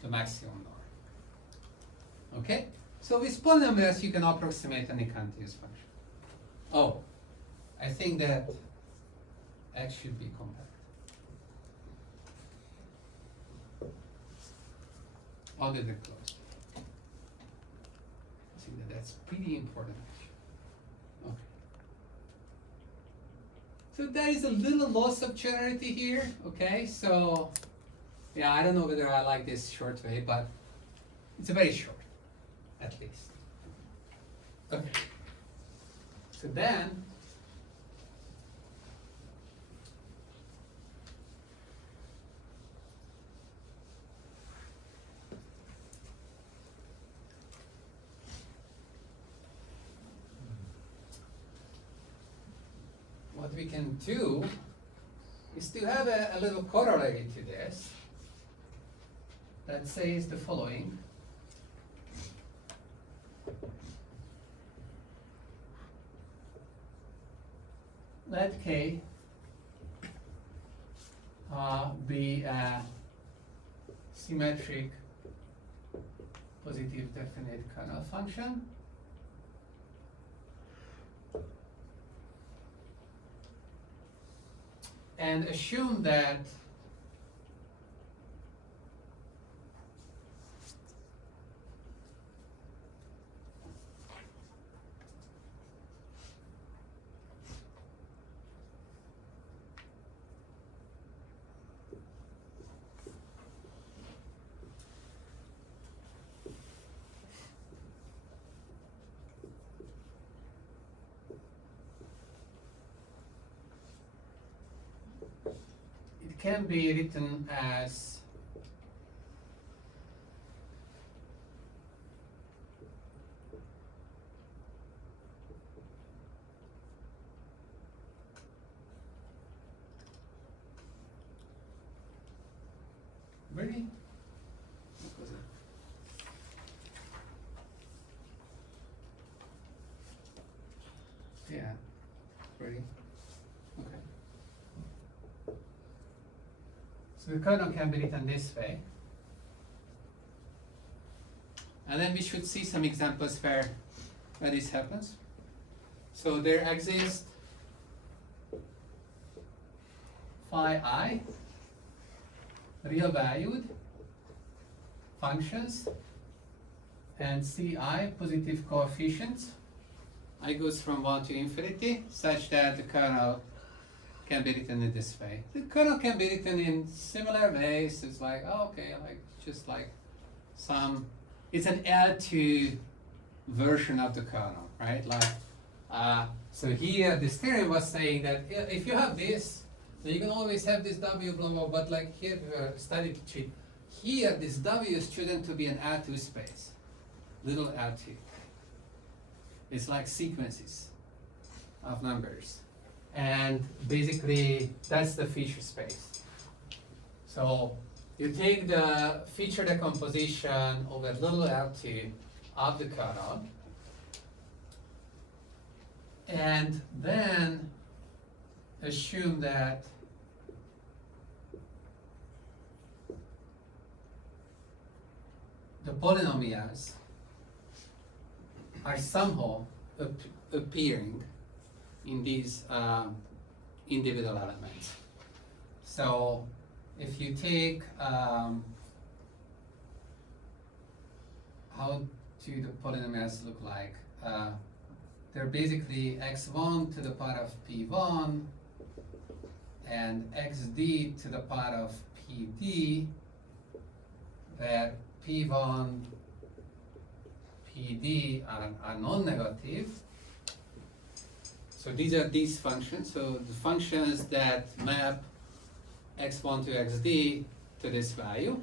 the maximum norm. Okay? So with polynomials you can approximate any continuous function. Oh, I think that X should be compact. Other than closed. I think that that's pretty important actually. Okay. So there is a little loss of generality here, okay? So yeah, I don't know whether I like this short way, but it's very short, at least. Okay. So then what we can do is to have a little corollary to this that says the following. Let K be a symmetric positive definite kernel function. And assume that can be written as very Yeah. Ready? Okay. So the kernel can be written this way. And then we should see some examples where this happens. So there exist phi I, real valued functions, and ci, positive coefficients. I goes from 1 to infinity, such that the kernel can be written in this way. The kernel can be written in similar ways. It's like, oh, okay, like just like some, it's an L2 version of the kernel, right? Like, so here this theorem was saying that if you have this, then you can always have this W blah blah, but like here study sheet, here this W is chosen to be an L2 space, little L2. It's like sequences of numbers, and basically that's the feature space. So you take the feature decomposition over little L2 of the kernel, and then assume that the polynomials are somehow appearing in these individual elements. So if you take, how do the polynomials look like? They're basically x1 to the power of p1 and xd to the power of pd, where p1, pd are non-negative. So these are these functions. So the functions that map x1 to xd to this value.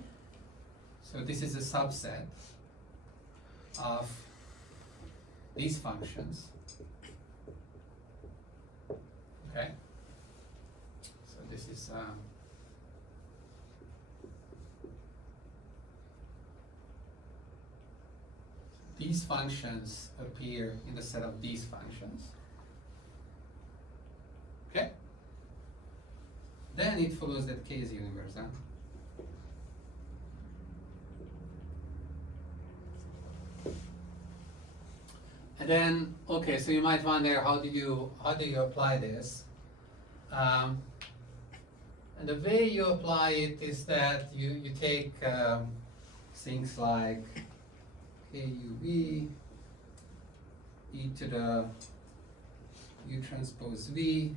So this is a subset of these functions. Okay. So this is these functions appear in the set of these functions. Okay? Then it follows that K is universal. And then, okay, so you might wonder how do you apply this? And the way you apply it is that you take things like KUV, e to the U transpose V,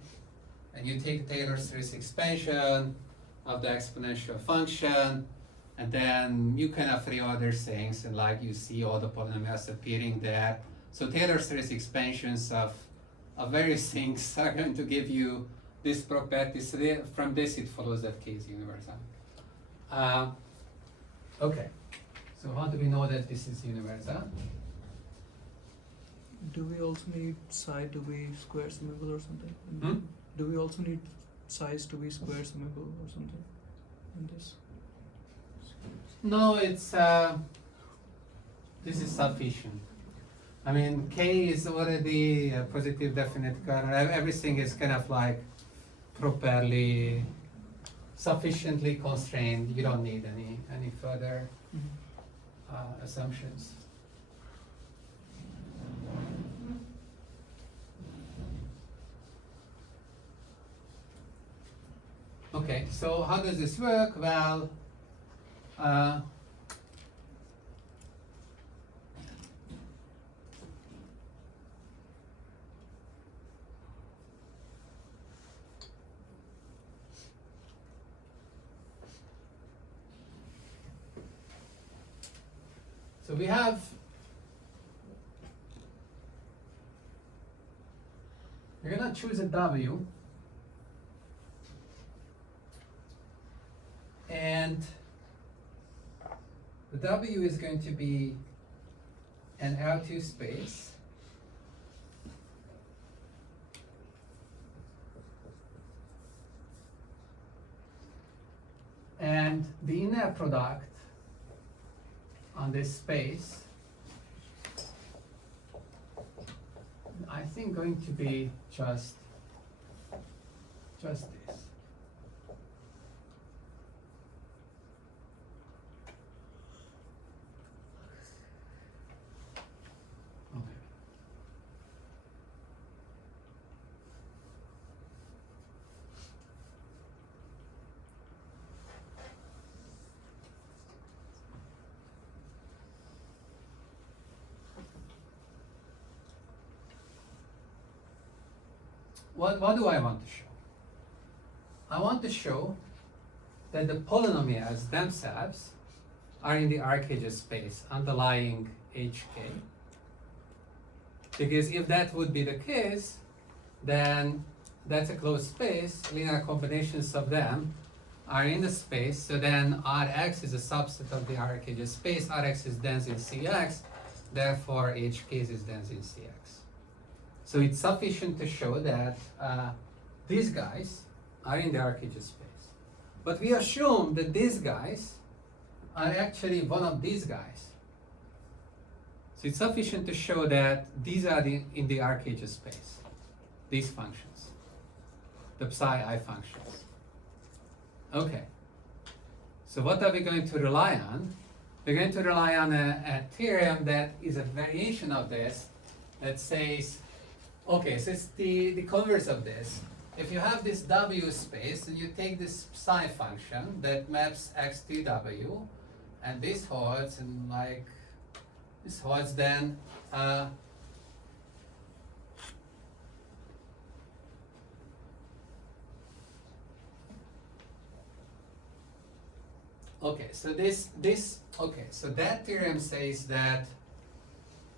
and you take Taylor series expansion of the exponential function, and then you kind of reorder things, and like you see all the polynomials appearing there. So Taylor series expansions of various things are going to give you this property. So from this it follows that K is universal. Okay, so how do we know that this is universal? Do we also need psi to be square summable or something? Hmm? Do we also need size to be square summable or something in this? No, it's this is sufficient. I mean, K is already a positive definite kernel. Everything is kind of like properly, sufficiently constrained. You don't need any further assumptions. Okay, so how does this work? Well, so we have we're gonna choose a W, and the W is going to be an L2 space, and the inner product on this space, I think think going to be just this. Okay. What do I want to show? I want to show that the polynomials themselves are in the Arcadia space underlying HK. Because if that would be the case, then that's a closed space, linear combinations of them are in the space, so then Rx is a subset of the Arcadia space, Rx is dense in Cx, therefore HK is dense in Cx. So it's sufficient to show that these guys are in the Arcadia space. But we assume that these guys are actually one of these guys. So it's sufficient to show that these are in the Arcadia space, these functions, the psi I functions. Okay, so what are we going to rely on? We're going to rely on a theorem that is a variation of this that says, okay, so it's the converse of this. If you have this W space and you take this psi function that maps X to W, and this holds, and like this holds, then okay, so okay, so that theorem says that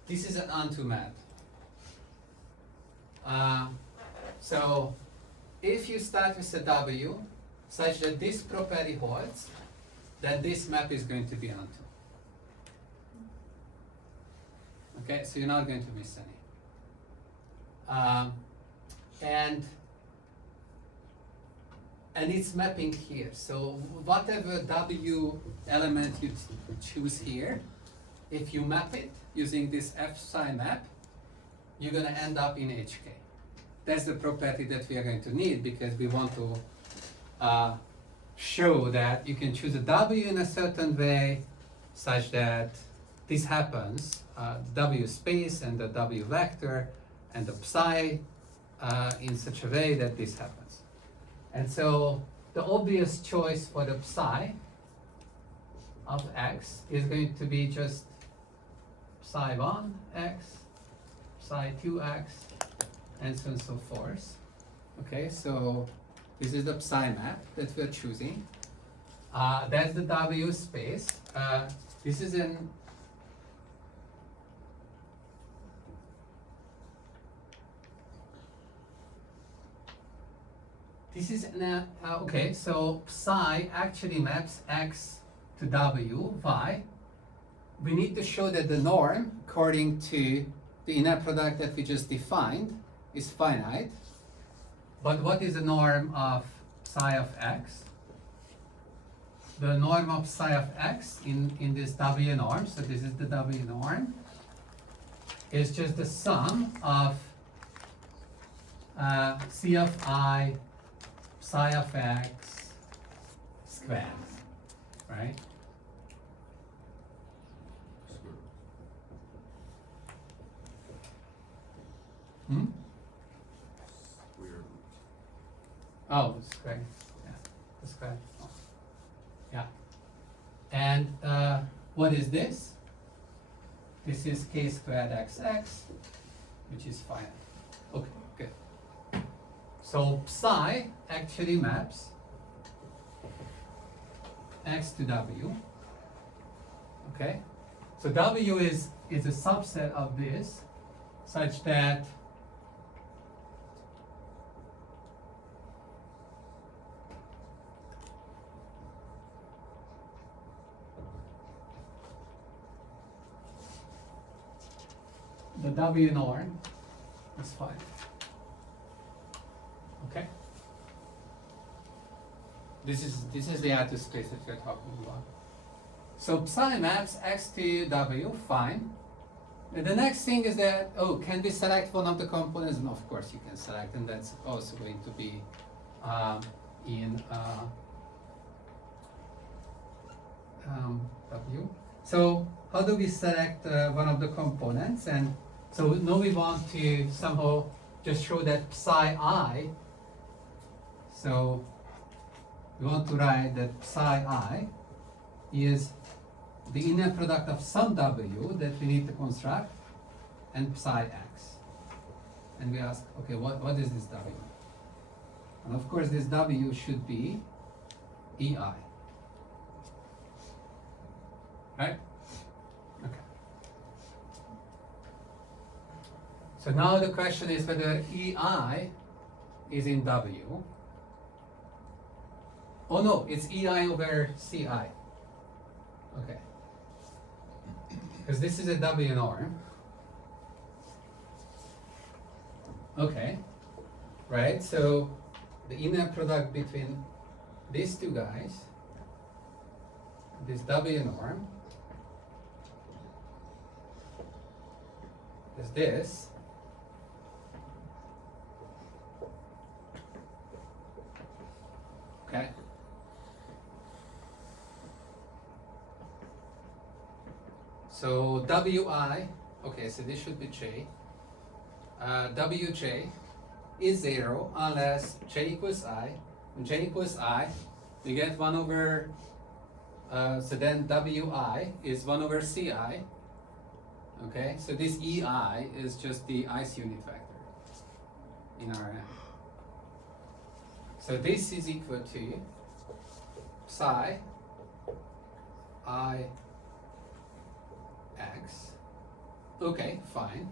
this is an onto map. So if you start with a W such that this property holds, then this map is going to be onto. Okay, so you're not going to miss any. And it's mapping here. So whatever W element you choose here, if you map it using this F psi map, you're going to end up in HK. That's the property that we are going to need because we want to show that you can choose a W in a certain way such that this happens, W space and the W vector and the psi in such a way that this happens. And so the obvious choice for the psi of X is going to be just psi 1 X, psi 2X, and so on and so forth. Okay, so this is the psi map that we're choosing. That's the W space. This is an okay, so psi actually maps X to W, Y. We need to show that the norm, according to the inner product that we just defined, is finite. But what is the norm of psi of X? The norm of psi of X in this W norm, so this is the W norm, is just the sum of C of I psi of X squared, right? Hmm? Square root. Oh, square. Yeah, the square. Oh. Yeah. And what is this? This is k squared xx, which is finite. Okay, good. So psi actually maps X to W. Okay? So W is a subset of this such that the W norm is 5. Okay? This is the outer space that we're talking about. So psi maps X to W, fine. And the next thing is that, oh, can we select one of the components? And of course you can select, and that's also going to be in W. So how do we select one of the components? And so now we want to somehow just show that psi I. So we want to write that psi I is the inner product of some W that we need to construct and psi X. And we ask, okay, what is this W? And of course this W should be EI. Right? Okay. So now the question is whether EI is in W. Oh no, it's EI over CI. Okay. Because this is a W norm. Okay. Right, so the inner product between these two guys, this W norm, is this. Okay. So Wi, okay, so this should be J. Wj is 0 unless J equals I. When J equals I, you get 1 over, so then Wi is 1 over Ci. Okay, so this EI is just the ice unit vector in Rn. So this is equal to psi I X. Okay, fine.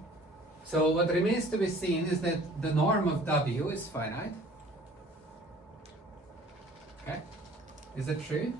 So what remains to be seen is that the norm of W is finite. Okay, is that true?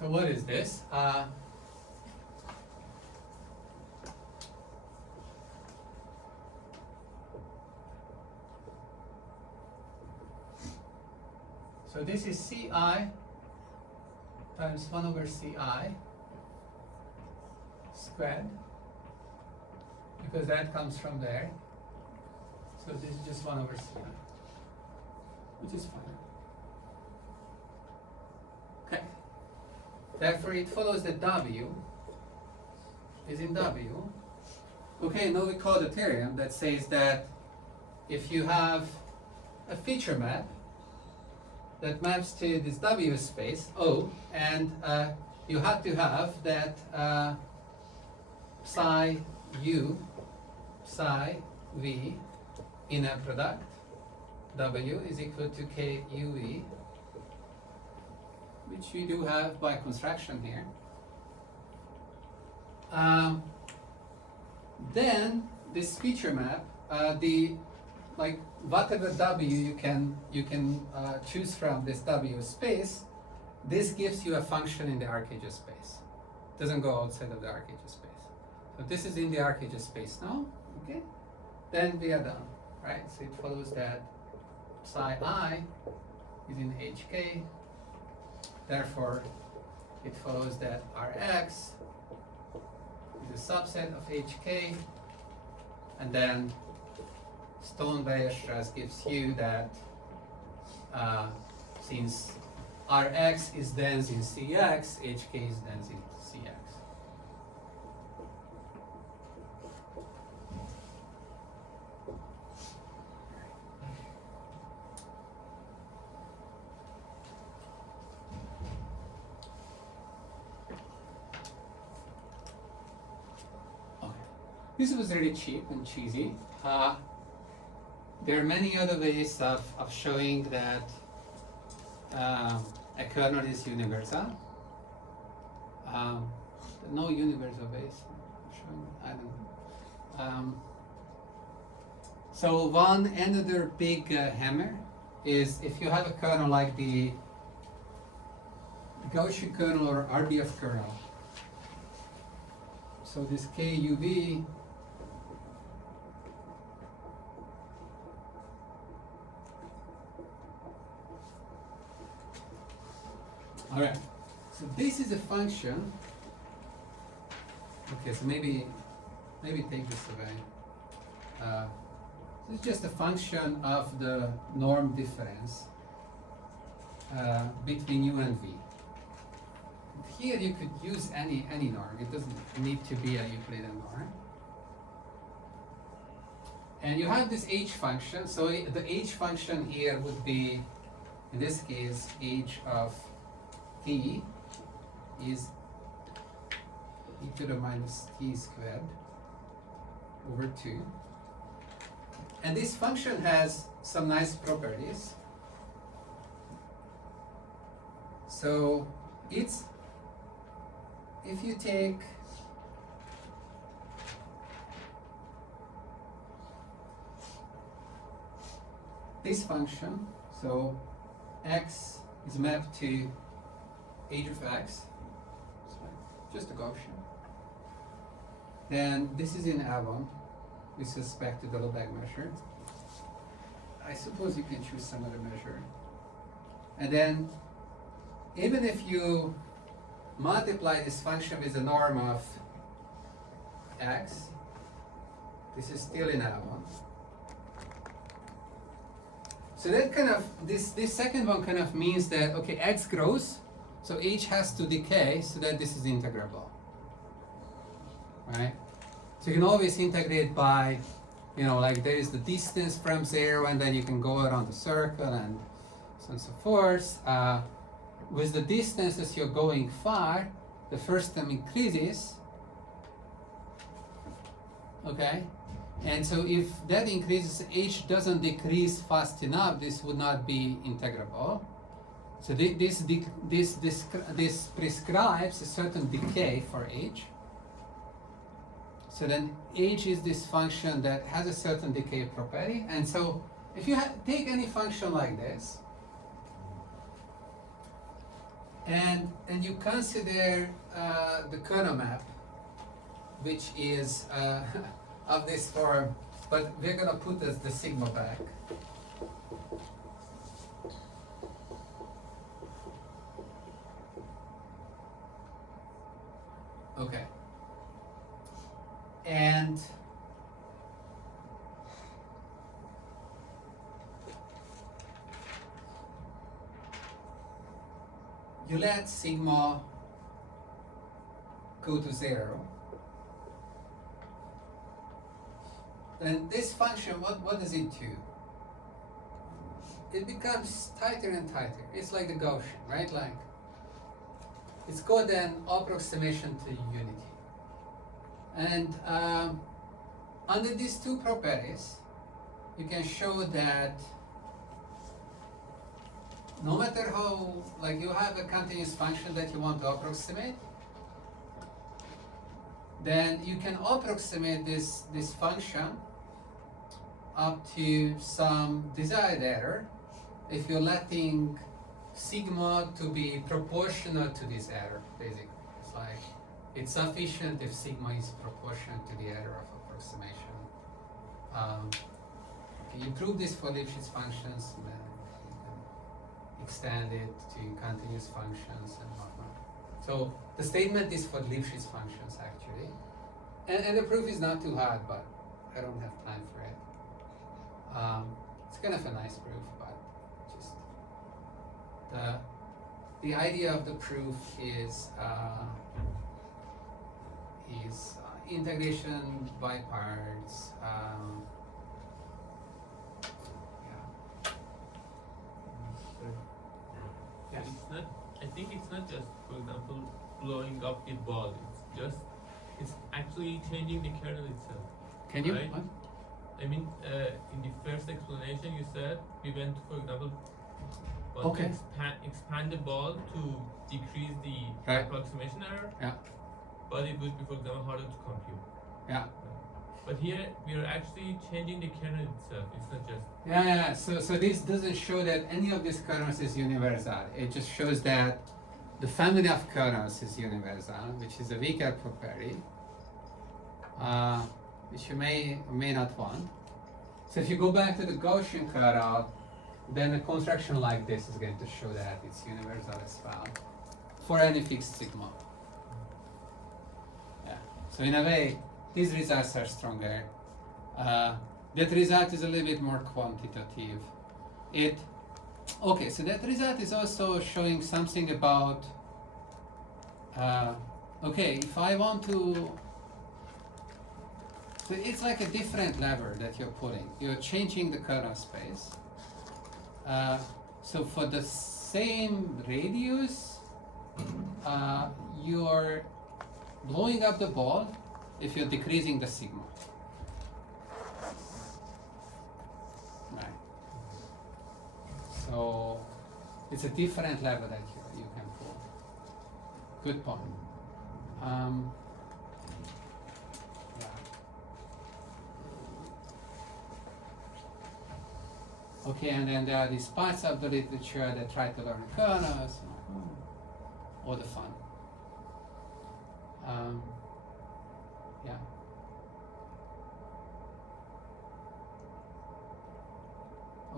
So what is this? So this is Ci times 1 over Ci squared, because that comes from there. So this is just 1 over Ci, which is fine. Okay. Therefore, it follows that W is in W. Okay, now we call the theorem that says that if you have a feature map that maps to this W space, O, and you have to have that psi U, psi V inner product, W is equal to K U V, which we do have by construction here. Then this feature map, whatever W you can choose from this W space, this gives you a function in the Arcadia space. It doesn't go outside of the Arcadia space. So this is in the Arcadia space now. Okay, then we are done, right? So it follows that psi I is in HK. Therefore, it follows that Rx is a subset of HK, and then Stone-Weierstrass gives you that since Rx is dense in Cx, HK is dense in Cx. This was really cheap and cheesy. There are many other ways of showing that a kernel is universal. No universal ways of showing, I don't know. So another big hammer is if you have a kernel like the Gaussian kernel or RBF kernel. So this KUV alright, so this is a function. Okay, so maybe take this away. This is just a function of the norm difference between u and v. Here you could use any norm. It doesn't need to be a Euclidean norm. And you have this h function. So the h function here would be, in this case, h of t is e to the minus t squared over 2. And this function has some nice properties. So it's, if you take this function, so x is mapped to h of x, so just a Gaussian, then this is in Avon with respect to the Lebesgue measure. I suppose you can choose some other measure. And then even if you multiply this function with the norm of x, this is still in Avon. So that kind of, this second one kind of means that, okay, x grows, so h has to decay so that this is integrable, right? So you can always integrate by, like there is the distance from 0 and then you can go around the circle and so on and so forth. With the distance as you're going far, the first term increases, okay? And so if that increases, h doesn't decrease fast enough, this would not be integrable. So this prescribes a certain decay for h. So then h is this function that has a certain decay property. And so if you take any function like this, and you consider the kernel map, which is of this form, but we're going to put the sigma back. Okay. And you let sigma go to 0. Then this function, what does it do? It becomes tighter and tighter. It's like the Gaussian, right? Like, it's got an approximation to unity. And under these two properties, you can show that no matter how, like you have a continuous function that you want to approximate, then you can approximate this function up to some desired error if you're letting sigma to be proportional to this error, basically. It's like, it's sufficient if sigma is proportional to the error of approximation. You prove this for Lipschitz functions, and then you can extend it to continuous functions and whatnot. So the statement is for Lipschitz functions, actually. And the proof is not too hard, but I don't have time for it. It's kind of a nice proof, but just the idea of the proof is integration by parts. Yes. It's not, I think it's not just, for example, blowing up the ball. It's actually changing the kernel itself. Can you? Right? What? I mean, in the first explanation you said we went, for example, Okay. to expand the ball to decrease the Right. approximation error, Yeah. but it would be, for example, harder to compute. Yeah. But here we are actually changing the kernel itself. It's not just. Yeah. So this doesn't show that any of these kernels is universal. It just shows that the family of kernels is universal, which is a weaker property, which you may or may not want. So if you go back to the Gaussian kernel, then a construction like this is going to show that it's universal as well for any fixed sigma. Yeah. So in a way, these results are stronger. That result is a little bit more quantitative. So that result is also showing something about, if I want to, so it's like a different lever that you're putting. You're changing the kernel space. So for the same radius, you're blowing up the ball if you're decreasing the sigma. Right. So it's a different level that you can pull. Good point. Yeah. Okay, and then there are these parts of the literature that try to learn kernels, all the fun. Yeah.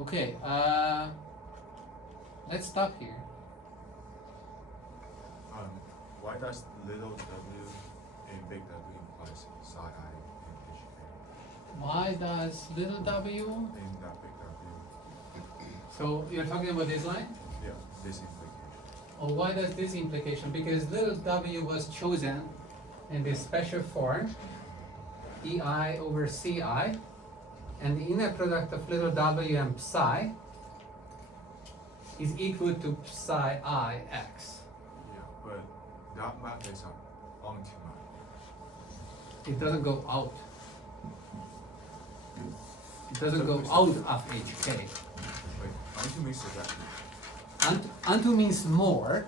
Okay, let's stop here. Why does little w and big W implies psi I in HK? Why does little w? In that big W. So you're talking about this line? Yeah, this implication. Or why does this implication? Because little w was chosen in this special form, EI over CI, and the inner product of little w and psi is equal to psi I x. Yeah, but that map is an onto map. It doesn't go out. It doesn't go out of HK. Wait, onto means surjective. Onto means more.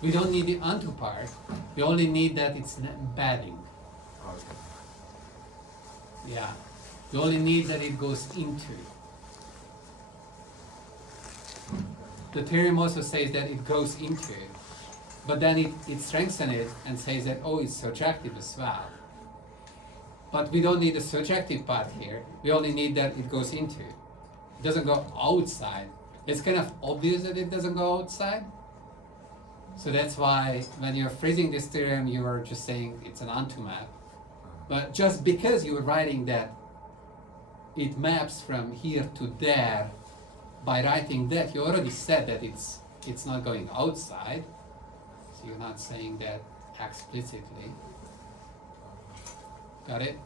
We don't need the onto part. We only need that it's embedding. Oh, okay. Yeah. We only need that it goes into. The theorem also says that it goes into it. But then it strengthens it and says that, oh, it's surjective as well. But we don't need the surjective part here. We only need that it goes into it. It doesn't go outside. It's kind of obvious that it doesn't go outside. So that's why when you're phrasing this theorem, you are just saying it's an onto map. But just because you're writing that it maps from here to there, by writing that, you already said that it's not going outside. So you're not saying that explicitly. Got it?